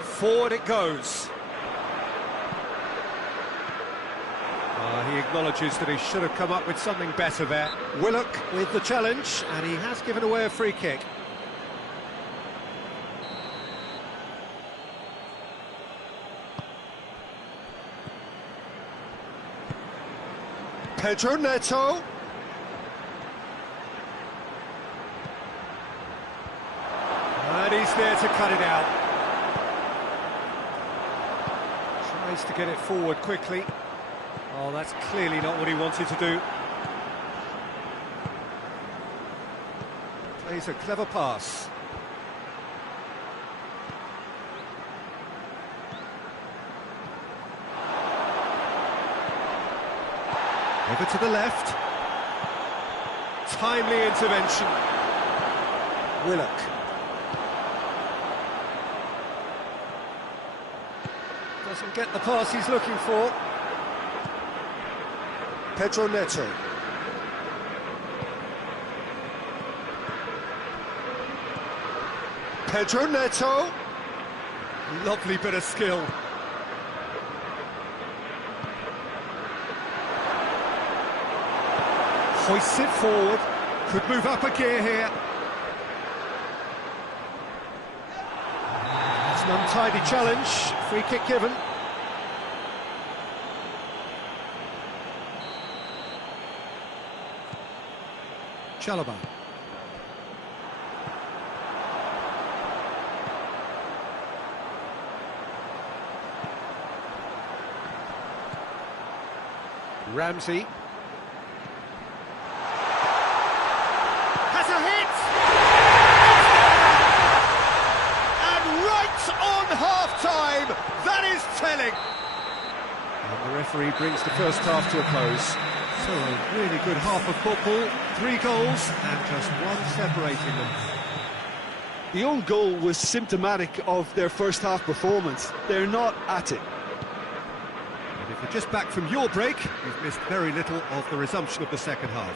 Forward it goes. He acknowledges that he should have come up with something better there. Willock with the challenge, and he has given away a free kick. Pedro Neto. And he's there to cut it out. Tries to get it forward quickly. Oh, that's clearly not what he wanted to do. Plays a clever pass. Over to the left. Timely intervention. Willock. Doesn't get the pass he's looking for. Pedro Neto. Pedro Neto. Lovely bit of skill. Hoists it forward. Could move up a gear here. It's an untidy challenge. Free kick given. Chalobah. Ramsey. Has a hit! And right on half-time, that is telling. And the referee brings the first half to a close. So a really good half of football, 3 goals and just one separating them. The own goal was symptomatic of their first half performance. They're not at it. And if you're just back from your break, you've missed very little of the resumption of the second half.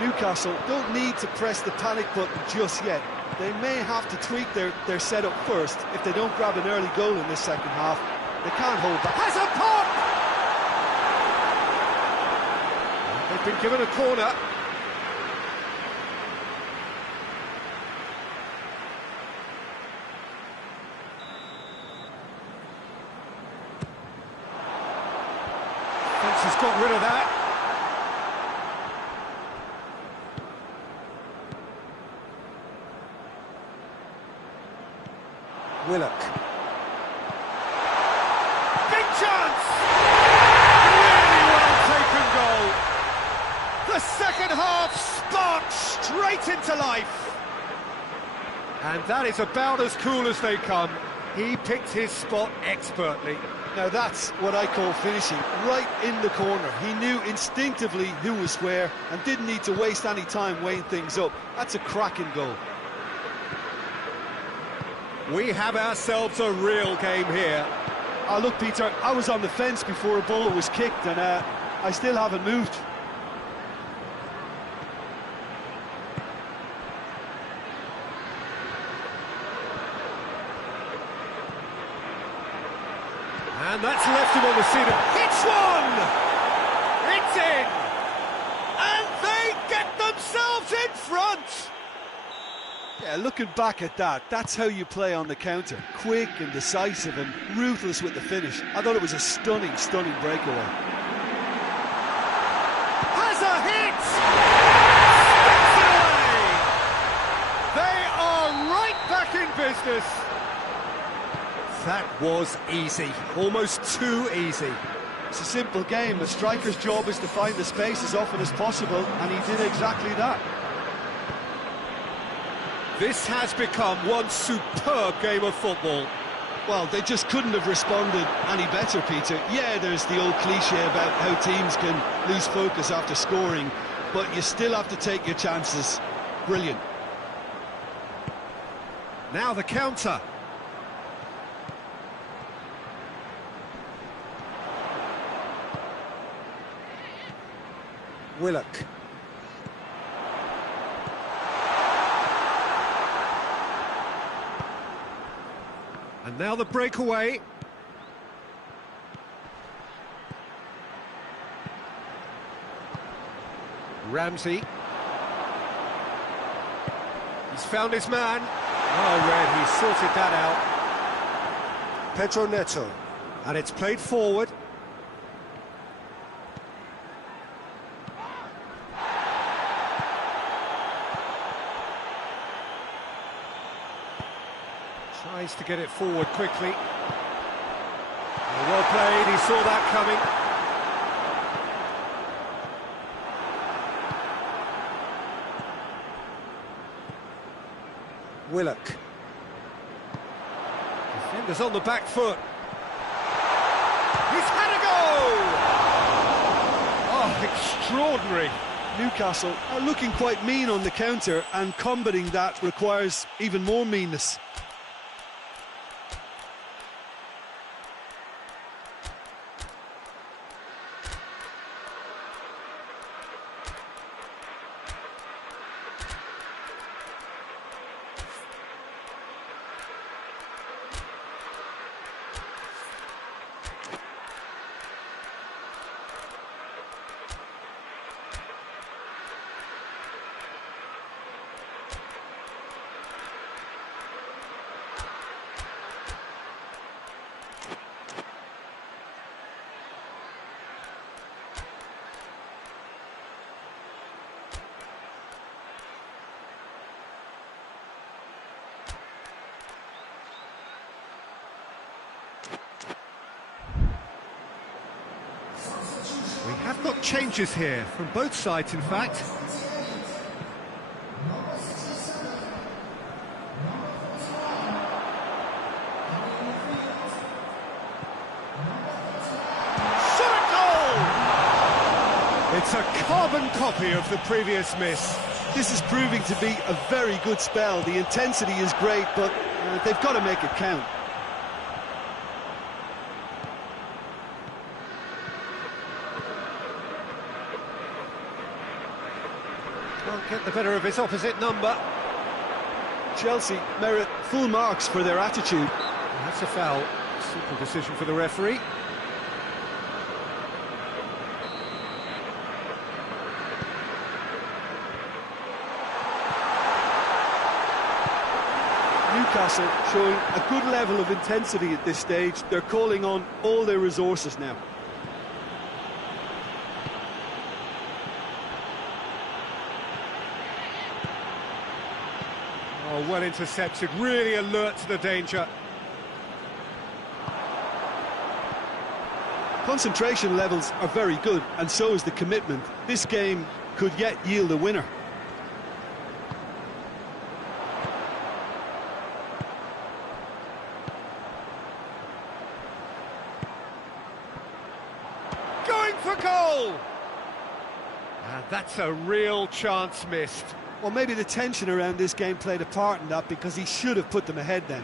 Newcastle don't need to press the panic button just yet. They may have to tweak their setup first. If they don't grab an early goal in this second half, they can't hold back. Has a pop! They've been given a corner. Fence has got rid of that. Willock. Big chance! Really well taken goal. The second half sparked straight into life. And that is about as cool as they come. He picked his spot expertly. Now that's what I call finishing, right in the corner. He knew instinctively who was where and didn't need to waste any time weighing things up. That's a cracking goal. We have ourselves a real game here. Oh, look, Peter, I was on the fence before a ball was kicked and I still haven't moved. And that's left him on the seat. Hits one! It's in! And they get themselves in front! Yeah, looking back at that, that's how you play on the counter. Quick and decisive and ruthless with the finish. I thought it was a stunning, stunning breakaway. Has a hit! Sticks it away! They are right back in business. That was easy, almost too easy. It's a simple game. The striker's job is to find the space as often as possible, and he did exactly that. This has become one superb game of football. Well, they just couldn't have responded any better, Peter. Yeah, there's the old cliche about how teams can lose focus after scoring, but you still have to take your chances. Brilliant. Now the counter. Willock. And now the breakaway. Ramsey. He's found his man. Oh, Red, he's sorted that out. Pedro Neto. And it's played forward. Tries to get it forward quickly. Well played, he saw that coming. Willock. Defenders on the back foot. He's had a goal! Oh, extraordinary. Newcastle are looking quite mean on the counter, and combating that requires even more meanness. We have got changes here, from both sides in fact. Shot goal! It's a carbon copy of the previous miss. This is proving to be a very good spell. The intensity is great, but they've got to make it count. Can't get the better of his opposite number. Chelsea merit full marks for their attitude. That's a foul. Simple decision for the referee. Newcastle showing a good level of intensity at this stage. They're calling on all their resources now. Oh, well intercepted, really alert to the danger. Concentration levels are very good, and so is the commitment. This game could yet yield a winner. Going for goal! And that's a real chance missed. Well, maybe the tension around this game played a part in that, because he should have put them ahead then.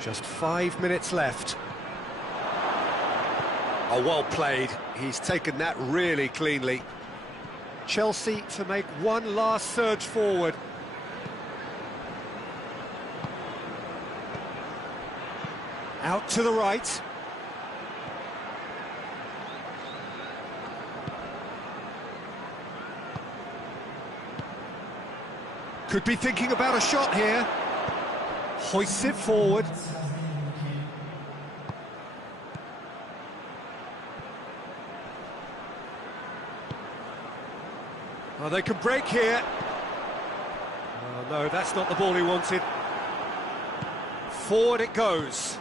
Just 5 minutes left. Oh, well played. He's taken that really cleanly. Chelsea to make one last surge forward. Out to the right. Could be thinking about a shot here. Hoists it forward. Oh, they could break here. Oh, no, that's not the ball he wanted. Forward it goes.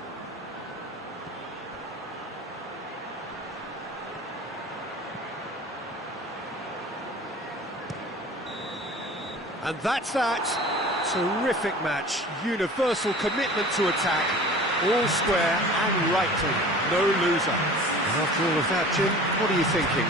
And that's that. Terrific match. Universal commitment to attack. All square and right clean. No loser. And after all of that, Jim, what are you thinking?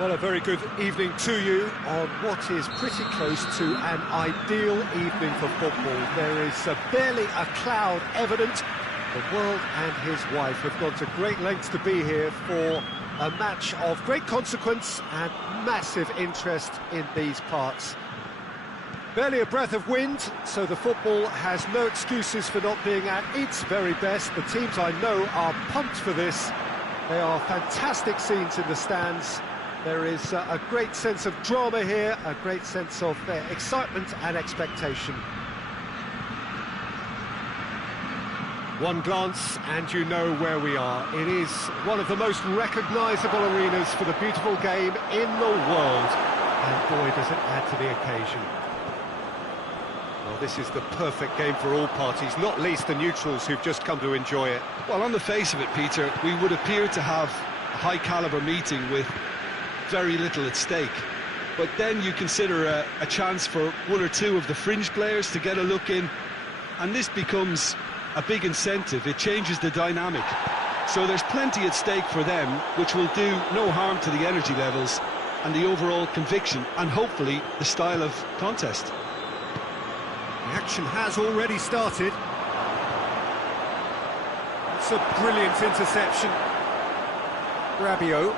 Well, a very good evening to you on what is pretty close to an ideal evening for football. There is barely a cloud evident. The world and his wife have gone to great lengths to be here for a match of great consequence and massive interest in these parts. Barely a breath of wind, so the football has no excuses for not being at its very best. The teams I know are pumped for this. They are fantastic scenes in the stands. There is a great sense of drama here, a great sense of excitement and expectation. One glance and you know where we are. It is one of the most recognisable arenas for the beautiful game in the world. And boy, does it add to the occasion. Well, this is the perfect game for all parties, not least the neutrals who've just come to enjoy it. Well, on the face of it, Peter, we would appear to have a high-caliber meeting with very little at stake. But then you consider a chance for one or two of the fringe players to get a look in, and this becomes a big incentive. It changes the dynamic. So there's plenty at stake for them, which will do no harm to the energy levels and the overall conviction, and hopefully the style of contest. The action has already started. It's a brilliant interception. Rabiot.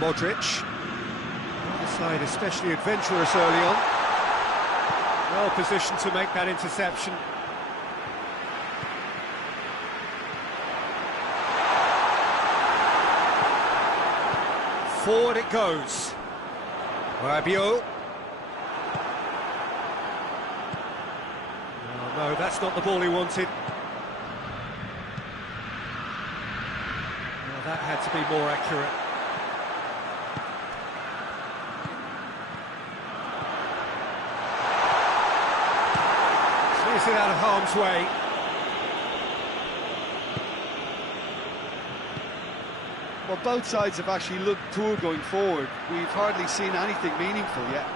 Modric. The side especially adventurous early on. Well positioned to make that interception. Forward it goes. Rabiot. Oh, no, that's not the ball he wanted. Well, that had to be more accurate. Clears it out of harm's way. Well, both sides have actually looked poor going forward. We've hardly seen anything meaningful yet.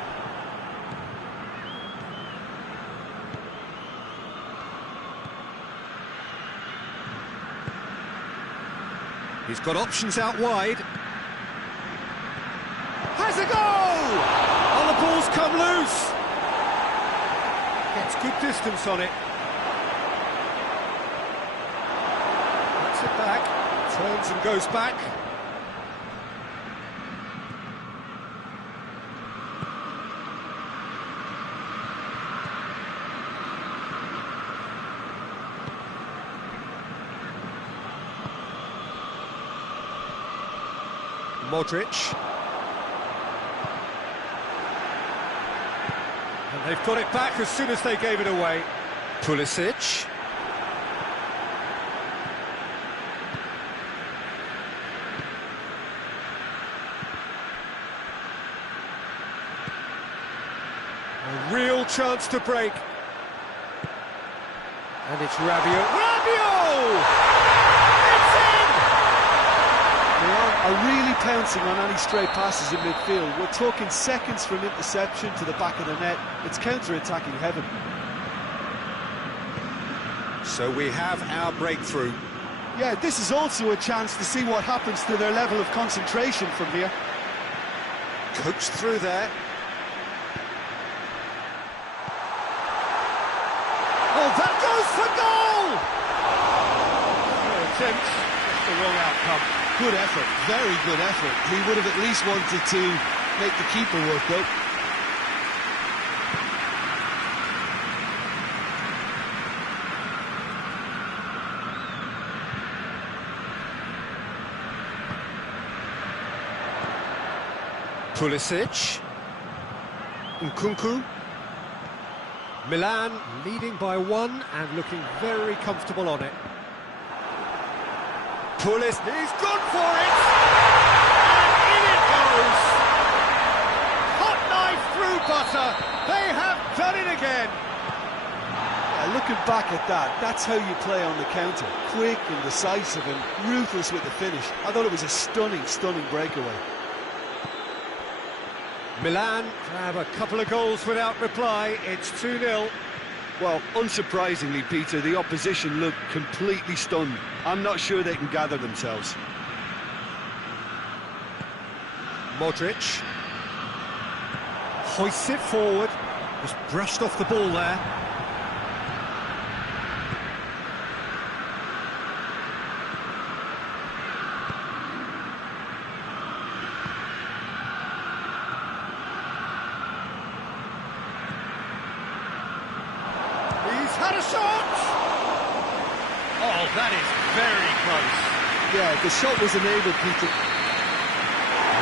He's got options out wide. Has a goal! Oh, the ball's come loose. Gets good distance on it. Puts it back. Turns and goes back. Modric. And they've got it back as soon as they gave it away. Pulisic. A real chance to break. And it's Rabiot. Rabiot! It's in! They are really pouncing on any stray passes in midfield. We're talking seconds from interception to the back of the net. It's counter-attacking heaven. So we have our breakthrough. Yeah, this is also a chance to see what happens to their level of concentration from here. Coached through there. Oh, that goes for goal! No attempt, just the wrong outcome. Good effort, very good effort. He would have at least wanted to make the keeper work though. Pulisic. Nkunku. Milan leading by one and looking very comfortable on it. Pulisic, he's gone for it! And in it goes! Hot knife through butter! They have done it again! Yeah, looking back at that, that's how you play on the counter. Quick and decisive and ruthless with the finish. I thought it was a stunning, stunning breakaway. Milan have a couple of goals without reply. It's 2-0. Well, unsurprisingly, Peter, the opposition look completely stunned. I'm not sure they can gather themselves. Modric hoists it forward, just brushed off the ball there. He's had a shot! Oh, that is very close. Yeah, the shot was enabled, Peter.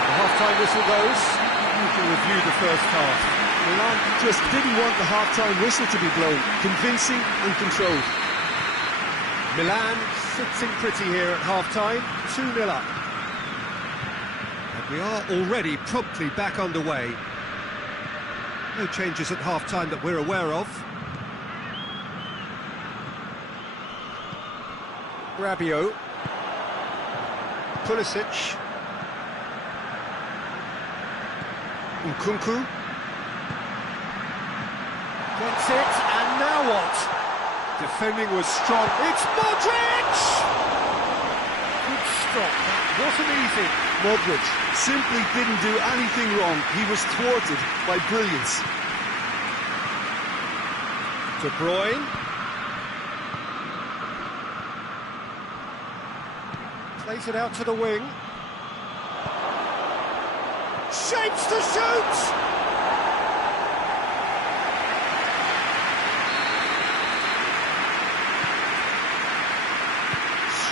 The half-time whistle goes. You can review the first half. Milan just didn't want the half-time whistle to be blown. Convincing and controlled. Milan sitting pretty here at half-time, 2-0 up. And we are already promptly back underway. No changes at half-time that we're aware of. Rabiot. Pulisic. Nkunku. Gets it, and now what? Defending was strong. It's Modric! Good stop. That wasn't easy. Modric simply didn't do anything wrong. He was thwarted by brilliance. De Bruyne. Plays it out to the wing. Shapes to shoot!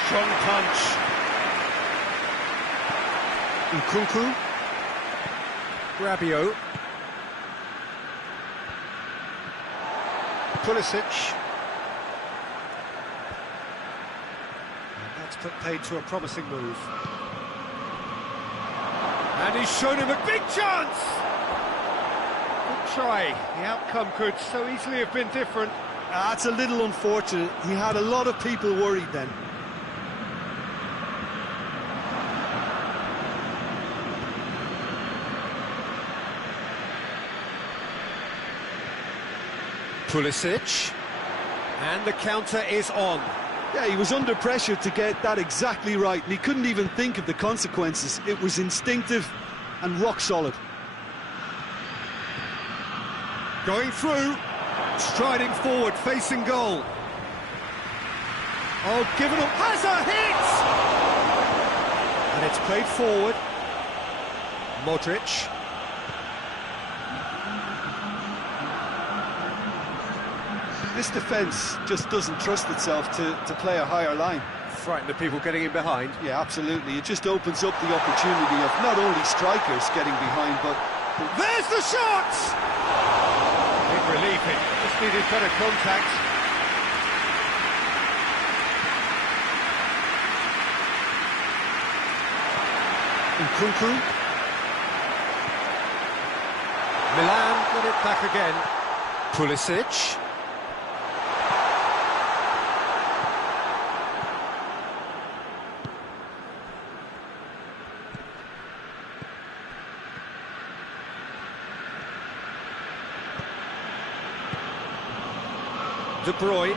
Strong punch. Nkunku. Rabiot. Pulisic. And that's put paid to a promising move. And he's shown him a big chance! Good try. The outcome could so easily have been different. That's a little unfortunate. He had a lot of people worried then. Pulisic. And the counter is on. Yeah, he was under pressure to get that exactly right, and he couldn't even think of the consequences. It was instinctive and rock solid. Going through, striding forward, facing goal. Oh, given up, has a hit! And it's played forward. Modric. This defence just doesn't trust itself to play a higher line. Frighten the people getting in behind. Yeah, absolutely. It just opens up the opportunity of not only strikers getting behind, but... There's the shot! Big relief, it just needed better contact. Nkunku. Milan got it back again. Pulisic. De Bruyne.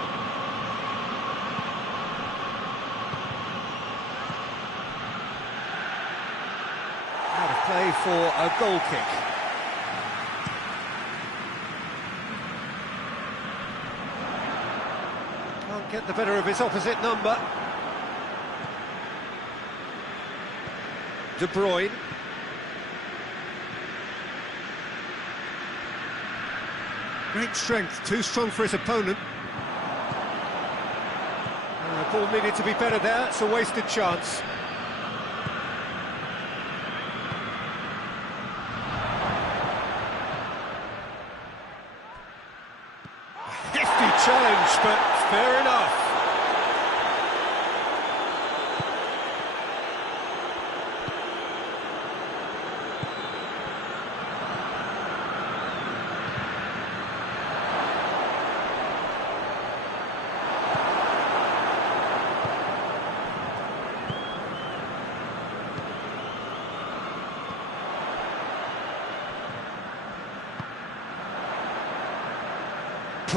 Out of play for a goal kick. Can't get the better of his opposite number. De Bruyne. Great strength, too strong for his opponent. The ball needed to be better there, it's a wasted chance. Hefty challenge, but fair enough.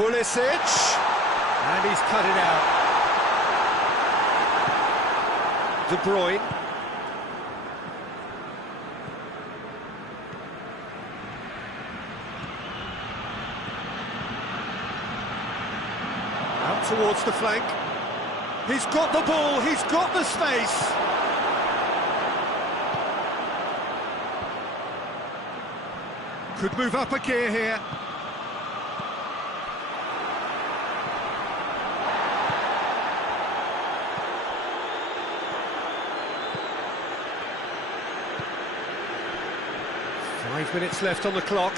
Pulisic, and he's cut it out. De Bruyne. Out towards the flank. He's got the ball, he's got the space. Could move up a gear here. Five minutes left on the clock.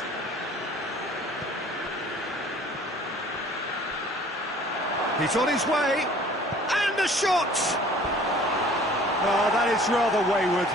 He's on his way, and the shot! Oh, that is rather wayward.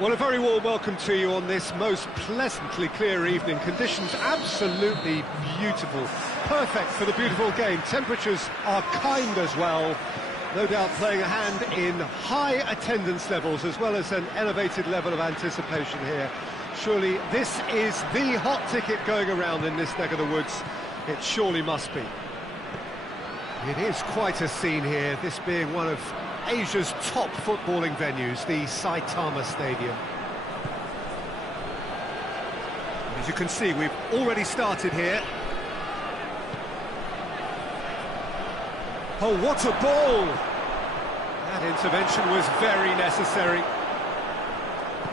Well, a very warm welcome to you on this most pleasantly clear evening. Conditions absolutely beautiful. Perfect for the beautiful game. Temperatures are kind as well. No doubt playing a hand in high attendance levels as well as an elevated level of anticipation here. Surely this is the hot ticket going around in this neck of the woods. It surely must be. It is quite a scene here, this being one of Asia's top footballing venues, the Saitama Stadium. As you can see, we've already started here. Oh, what a ball! That intervention was very necessary.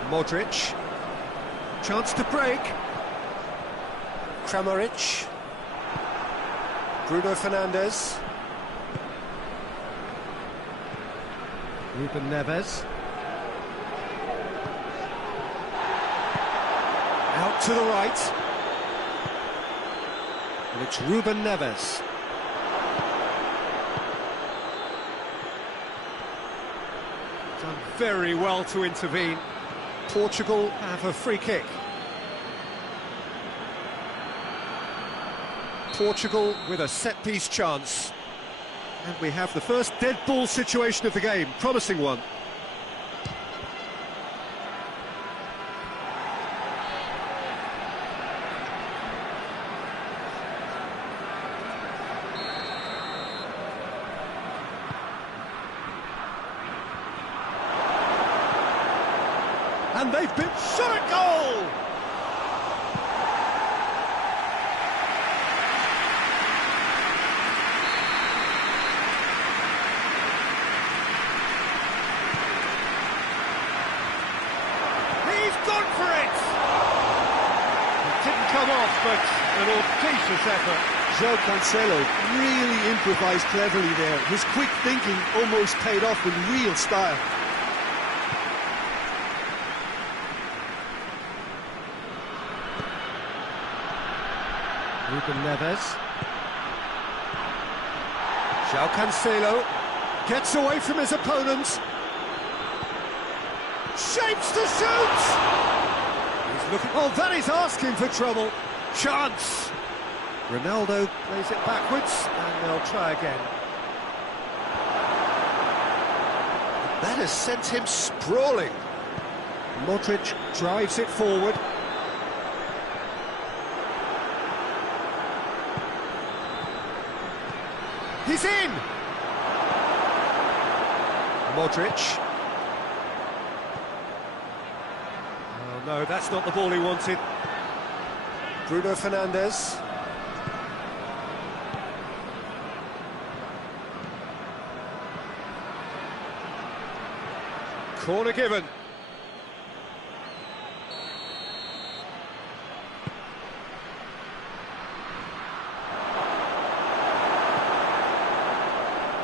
Modric. Chance to break. Kramaric. Bruno Fernandes. Ruben Neves. Out to the right. And it's Ruben Neves. Done very well to intervene. Portugal have a free kick. Portugal with a set-piece chance. And we have the first dead ball situation of the game, promising one. And they've been shot at goal! He's gone for it! It didn't come off, but an audacious effort. João Cancelo really improvised cleverly there. His quick thinking almost paid off with real style. Ruben Neves. João Cancelo gets away from his opponent. Shapes to shoot! He's looking... Oh, that is asking for trouble. Chance! Ronaldo plays it backwards, and they'll try again. That has sent him sprawling. Modric drives it forward. He's in! Modric. Oh no, that's not the ball he wanted. Bruno Fernandes. Corner given.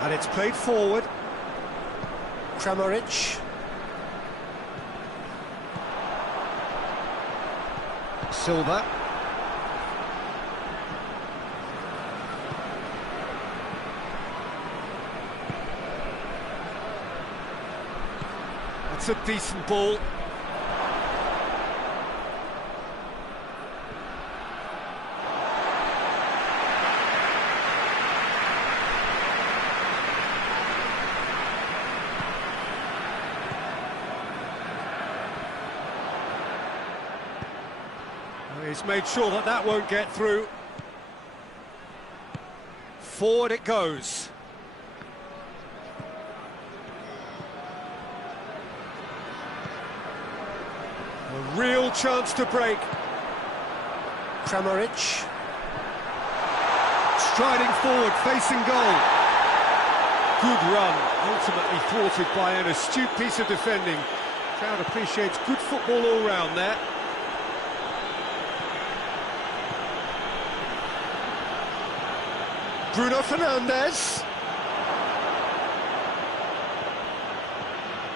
And it's played forward. Kramaric. Silva. That's a decent ball. He's made sure that that won't get through. Forward it goes. A real chance to break. Kramaric. Striding forward, facing goal. Good run, ultimately thwarted by an astute piece of defending. Crowd appreciates good football all round there. Bruno Fernandes.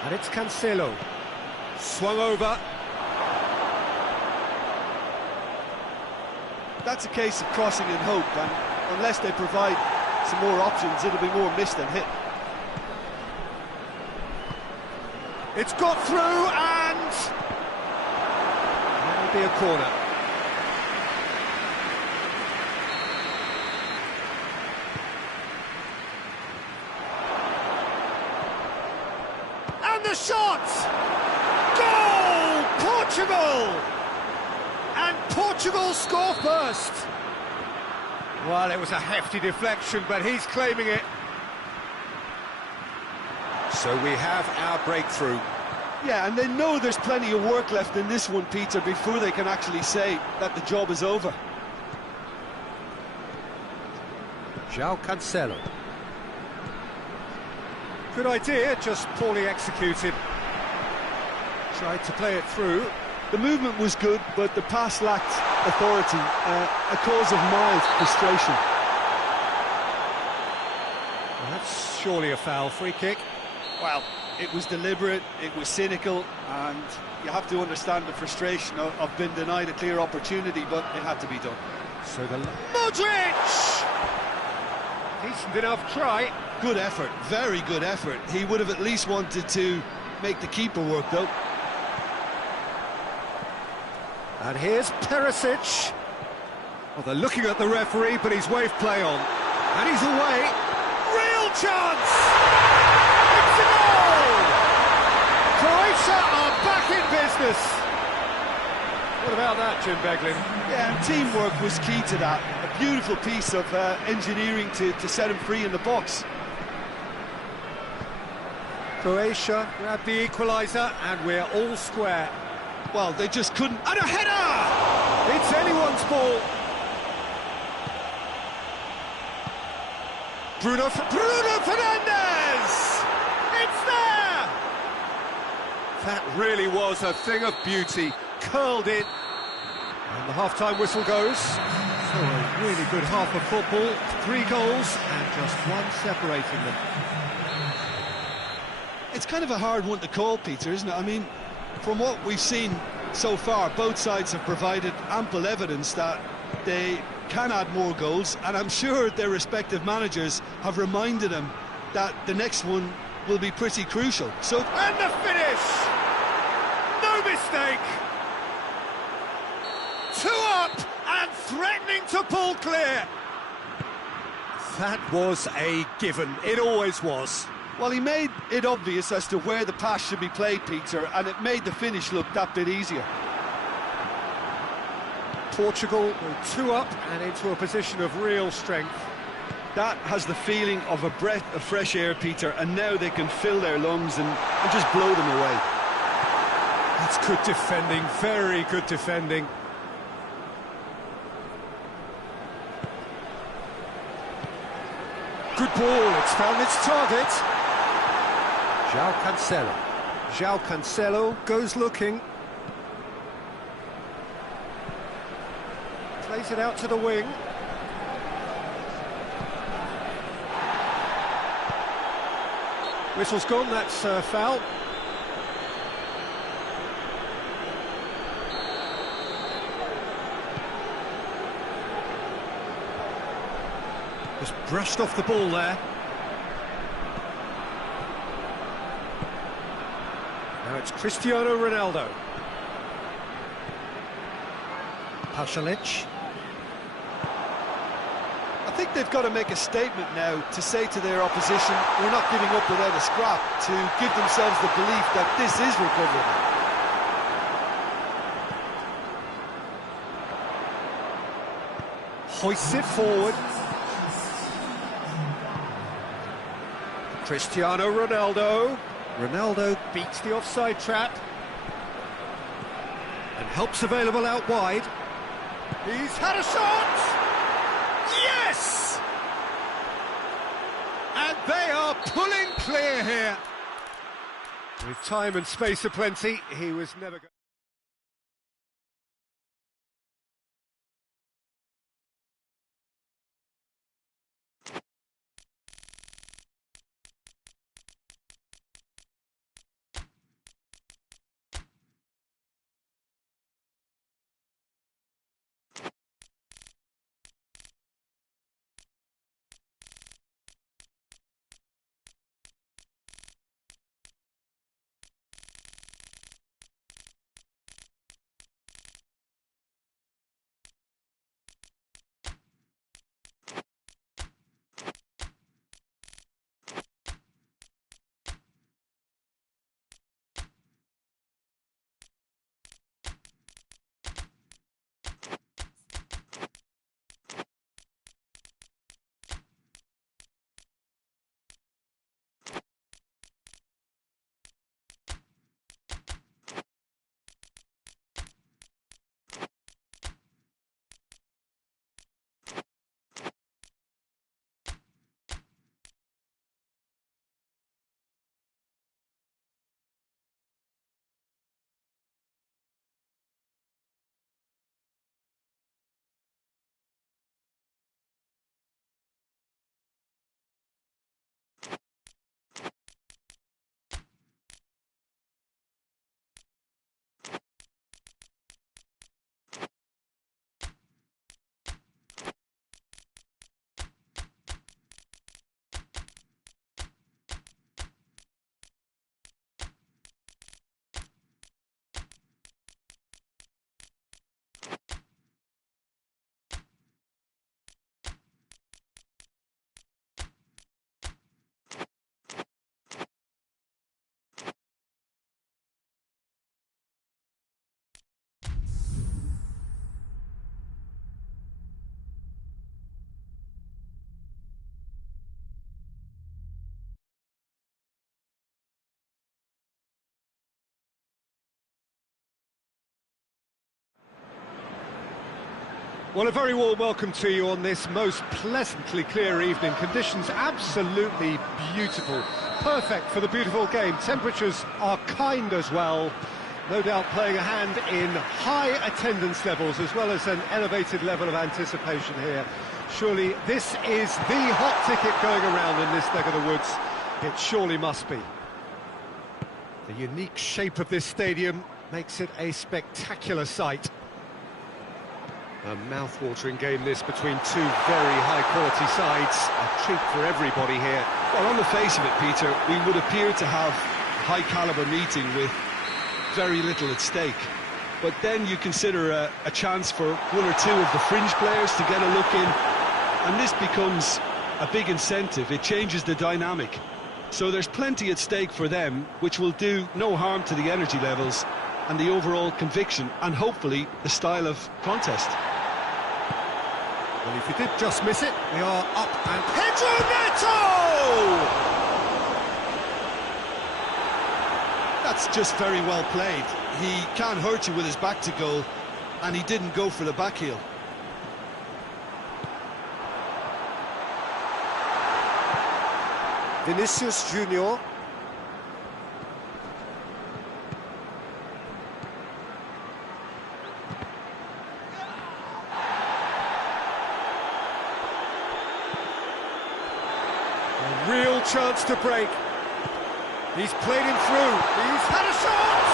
And it's Cancelo. Swung over. That's a case of crossing in hope, and unless they provide some more options, it'll be more missed than hit. It's got through, and that'll be a corner. And the shot! Goal! Portugal! And Portugal score first. Well, it was a hefty deflection, but he's claiming it. So we have our breakthrough. Yeah, and they know there's plenty of work left in this one, Peter, before they can actually say that the job is over. João Cancelo. Good idea, just poorly executed. Tried to play it through. The movement was good, but the pass lacked authority, a cause of mild frustration. Well, that's surely a foul. Free kick. Well, it was deliberate, it was cynical, and you have to understand the frustration of being denied a clear opportunity, but it had to be done. So the... Modric! Decent enough try. Good effort, very good effort. He would have at least wanted to make the keeper work, though. And here's Perisic. Well, they're looking at the referee, but he's waved play on. And he's away. Real chance! It's a goal! Croatia are back in business. What about that, Jim Beglin? Yeah, and teamwork was key to that. A beautiful piece of engineering to set him free in the box. Croatia grabbed the equaliser, and we're all square. Well, they just couldn't... And a header! It's anyone's ball. Bruno Fernandes! It's there! That really was a thing of beauty, curled in. And the half-time whistle goes. So a really good half of football, 3 goals and just one separating them. It's kind of a hard one to call, Peter, isn't it? I mean, from what we've seen so far, both sides have provided ample evidence that they can add more goals, and I'm sure their respective managers have reminded them that the next one will be pretty crucial. So, and the finish! No mistake! 2 up and threatening to pull clear. That was a given, it always was. well, he made it obvious as to where the pass should be played, Peter, and it made the finish look that bit easier. Portugal go 2 up and into a position of real strength. That has the feeling of a breath of fresh air, Peter, and now they can fill their lungs and just blow them away. That's good defending, very good defending. Good ball, it's found its target. João Cancelo goes looking. Plays it out to the wing. Whistle's gone, that's foul. Just brushed off the ball there. Now it's Cristiano Ronaldo. Pasalic. I think they've got to make a statement now to say to their opposition, we're not giving up without a scrap, to give themselves the belief that this is recoverable. Hoists it forward. Cristiano Ronaldo. Ronaldo beats the offside trap. And help's available out wide. He's had a shot! Yes! And they are pulling clear here. With time and space aplenty, he was never going... Well, a very warm welcome to you on this most pleasantly clear evening. Conditions absolutely beautiful. Perfect for the beautiful game. Temperatures are kind as well. No doubt playing a hand in high attendance levels as well as an elevated level of anticipation here. Surely this is the hot ticket going around in this neck of the woods. It surely must be. The unique shape of this stadium makes it a spectacular sight. A mouth-watering game this between two very high-quality sides. A treat for everybody here. Well, on the face of it, Peter, we would appear to have a high-caliber meeting with very little at stake. But then you consider a chance for one or two of the fringe players to get a look in, and this becomes a big incentive. It changes the dynamic. So there's plenty at stake for them, which will do no harm to the energy levels and the overall conviction, and hopefully the style of contest. Well, if you did just miss it, we are up and... Pedro Neto! That's just very well played. He can't hurt you with his back to goal, and he didn't go for the back heel. Vinicius Junior. A real chance to break. He's played him through. He's had a shot!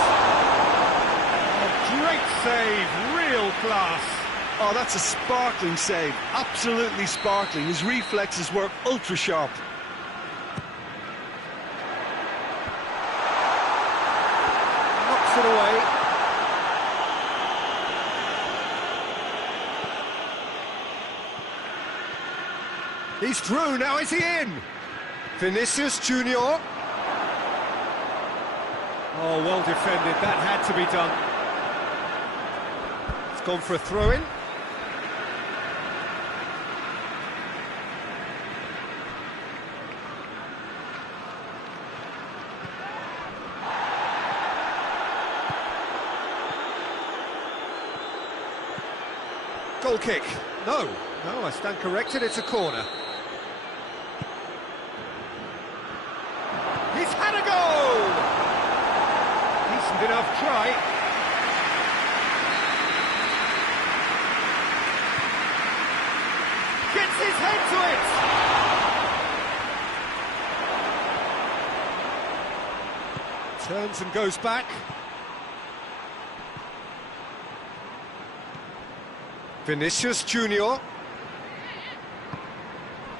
A great save, real class. Oh, that's a sparkling save. Absolutely sparkling. His reflexes were ultra sharp. Knocks it away. He's through, now is he in? Vinicius Junior. Oh, well defended, that had to be done. It's gone for a throw-in. Goal kick. No, I stand corrected, it's a corner. He's had a goal! Decent enough try. Gets his head to it! Turns and goes back. Vinicius Junior.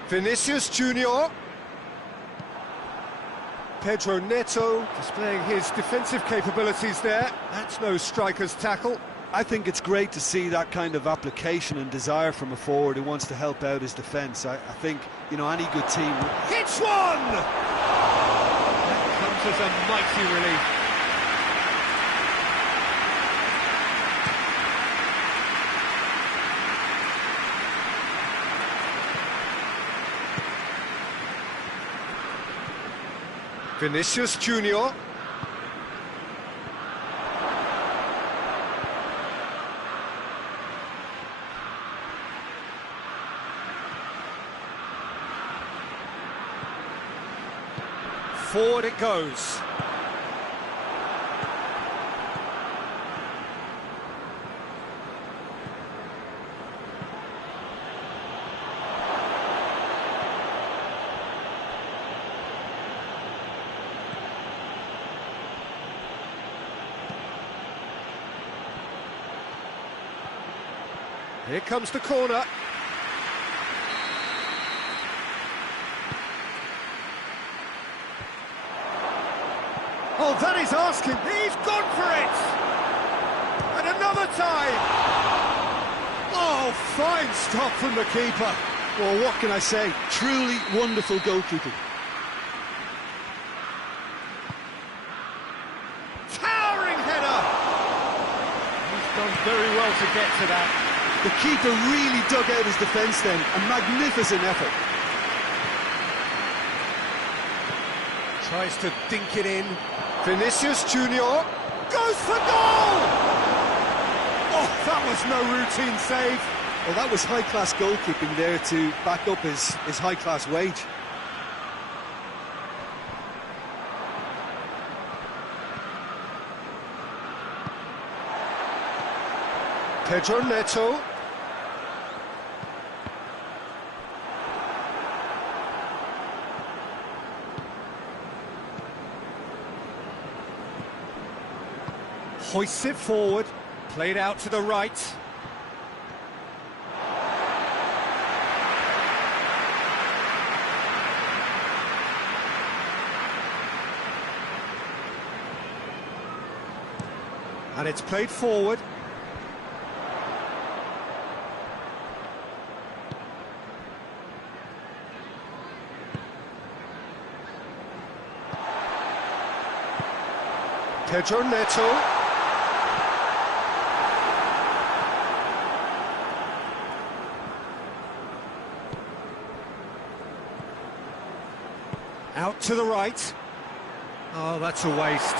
Vinicius Junior. Pedro Neto displaying his defensive capabilities there. That's no striker's tackle. I think it's great to see that kind of application and desire from a forward who wants to help out his defence. I think, you know, any good team... Hits one! That comes as a mighty relief. Vinicius Junior. Forward it goes. Here comes the corner. Oh, that is asking. He's gone for it! And another time! Oh, fine stop from the keeper. Well, what can I say? Truly wonderful goalkeeping. Towering header! He's done very well to get to that. The keeper really dug out his defence then. A magnificent effort. Tries to dink it in. Vinicius Junior goes for goal! Oh, that was no routine save. Well, that was high-class goalkeeping there to back up his high-class wage. Pedro Neto. Hoists it forward, played out to the right. And it's played forward. Pedro Neto. Out to the right. Oh, that's a waste.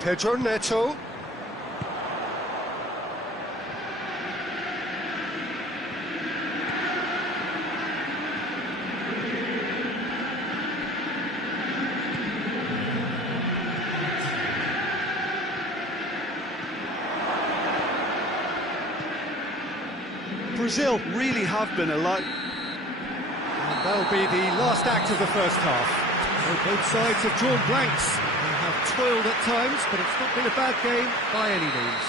Pedro Neto. Brazil really have been a lot. And that'll be the last act of the first half. Well, both sides have drawn blanks. They have toiled at times, but it's not been a bad game by any means.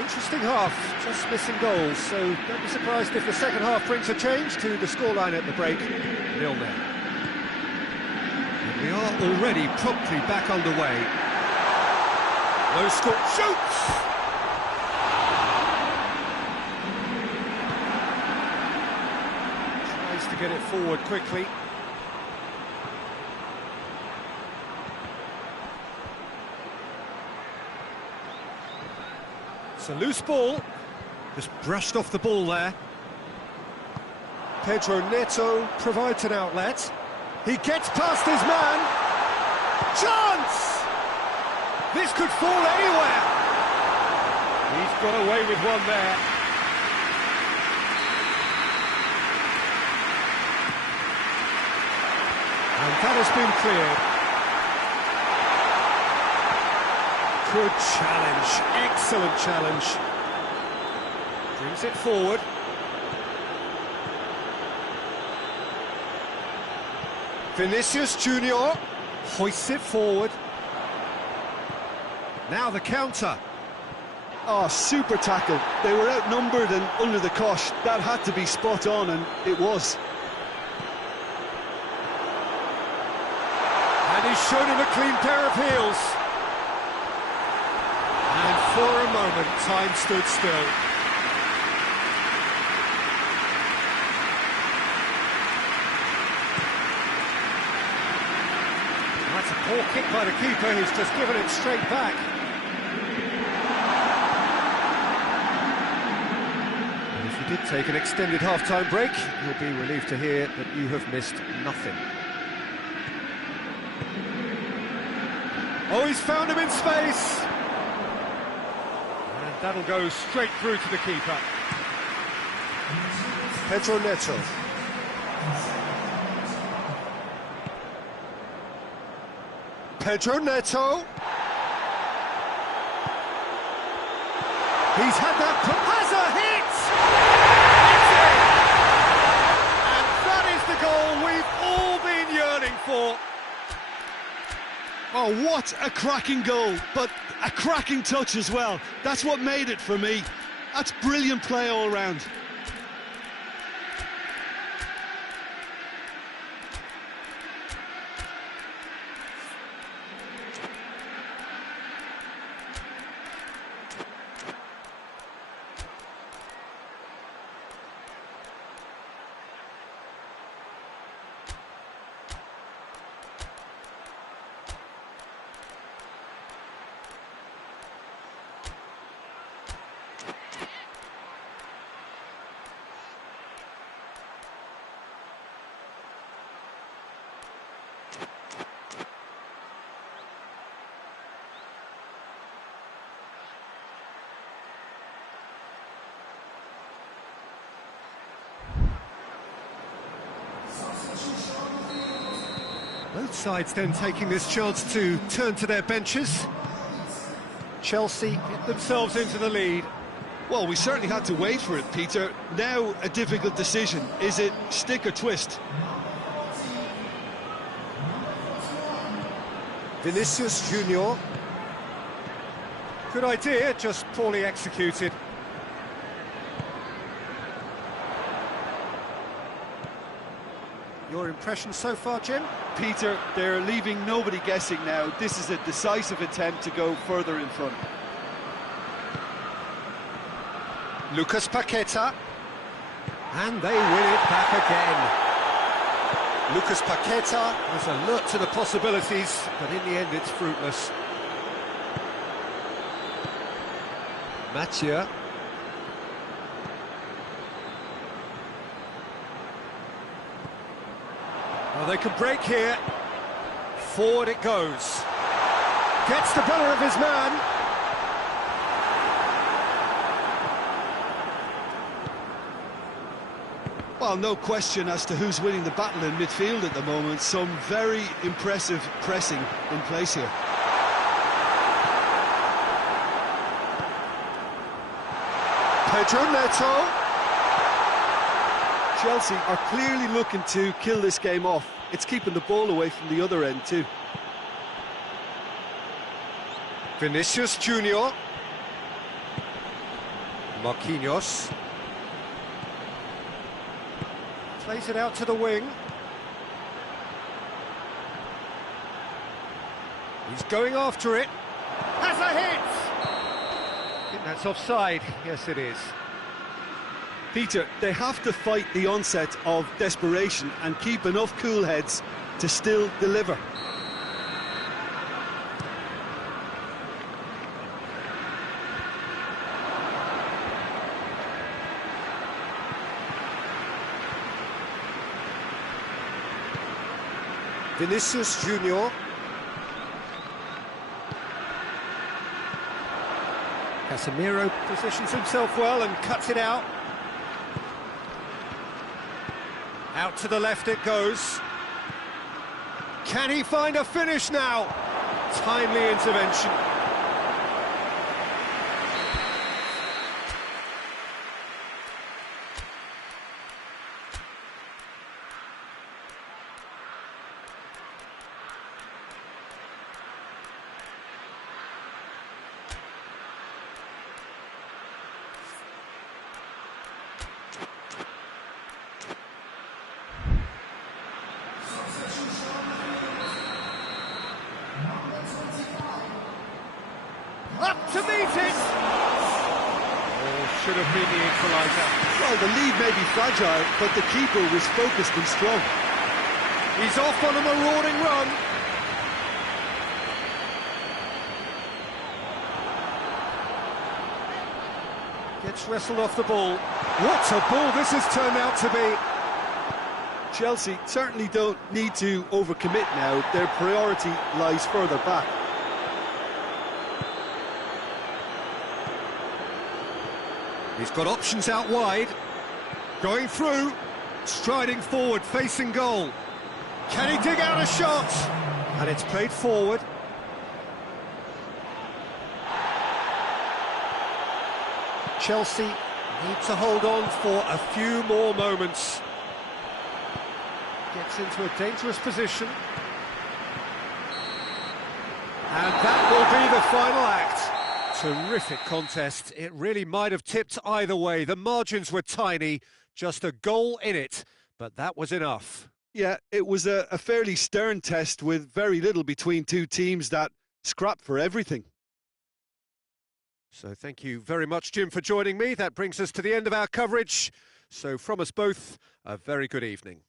Interesting half, just missing goals, so don't be surprised if the second half brings a change to the scoreline at the break, 0-0. And we are already promptly back underway. Low score, shoots! Tries to get it forward quickly. It's a loose ball, just brushed off the ball there. Pedro Neto provides an outlet. He gets past his man. Chance! This could fall anywhere. He's got away with one there. And that has been cleared. Good challenge, excellent challenge. Brings it forward. Vinicius Junior hoists it forward. Now the counter. Oh, super tackle. They were outnumbered and under the cosh. That had to be spot on, and it was. And he's shown him a clean pair of heels. And for a moment, time stood still. That's a poor kick by the keeper, who's just given it straight back. And if you did take an extended half-time break, you'll be relieved to hear that you have missed nothing. Oh, he's found him in space! And that'll go straight through to the keeper. Pedro Neto. Pedro Neto. He's had that, has a hit! It's in! And that is the goal we've all been yearning for. Oh, what a cracking goal, but a cracking touch as well. That's what made it for me. That's brilliant play all round. Both sides then taking this chance to turn to their benches. Chelsea get themselves into the lead. Well, we certainly had to wait for it, Peter. Now a difficult decision. Is it stick or twist? Vinicius Junior. Good idea, just poorly executed. Your impression so far, Jim? Peter, they're leaving nobody guessing now. This is a decisive attempt to go further in front. Lucas Paqueta. And they win it back again. Lucas Paqueta was alert to the possibilities, but in the end it's fruitless. Mathieu. Oh, they can break here. Forward it goes. Gets the better of his man. Well, no question as to who's winning the battle in midfield at the moment. Some very impressive pressing in place here. Pedro Neto. Chelsea are clearly looking to kill this game off. It's keeping the ball away from the other end too. Vinicius Junior. Marquinhos. Plays it out to the wing. He's going after it. Has a hit! I think that's offside. Yes, it is. Peter, they have to fight the onset of desperation and keep enough cool heads to still deliver. Vinicius Junior. Casemiro positions himself well and cuts it out. Out to the left it goes. Can he find a finish now? Timely intervention. Up to meet it! Oh, should have been the equaliser. Well, the lead may be fragile, but the keeper was focused and strong. He's off on a marauding run. Gets wrestled off the ball. What a ball this has turned out to be. Chelsea certainly don't need to overcommit now. Their priority lies further back. He's got options out wide. Going through. Striding forward, facing goal. Can he dig out a shot? And it's played forward. Chelsea need to hold on for a few more moments. Gets into a dangerous position. And that will be the final act. Terrific contest. It really might have tipped either way. The margins were tiny, just a goal in it, but that was enough. Yeah, it was a fairly stern test with very little between two teams that scrapped for everything. So thank you very much, Jim, for joining me. That brings us to the end of our coverage. So from us both, a very good evening.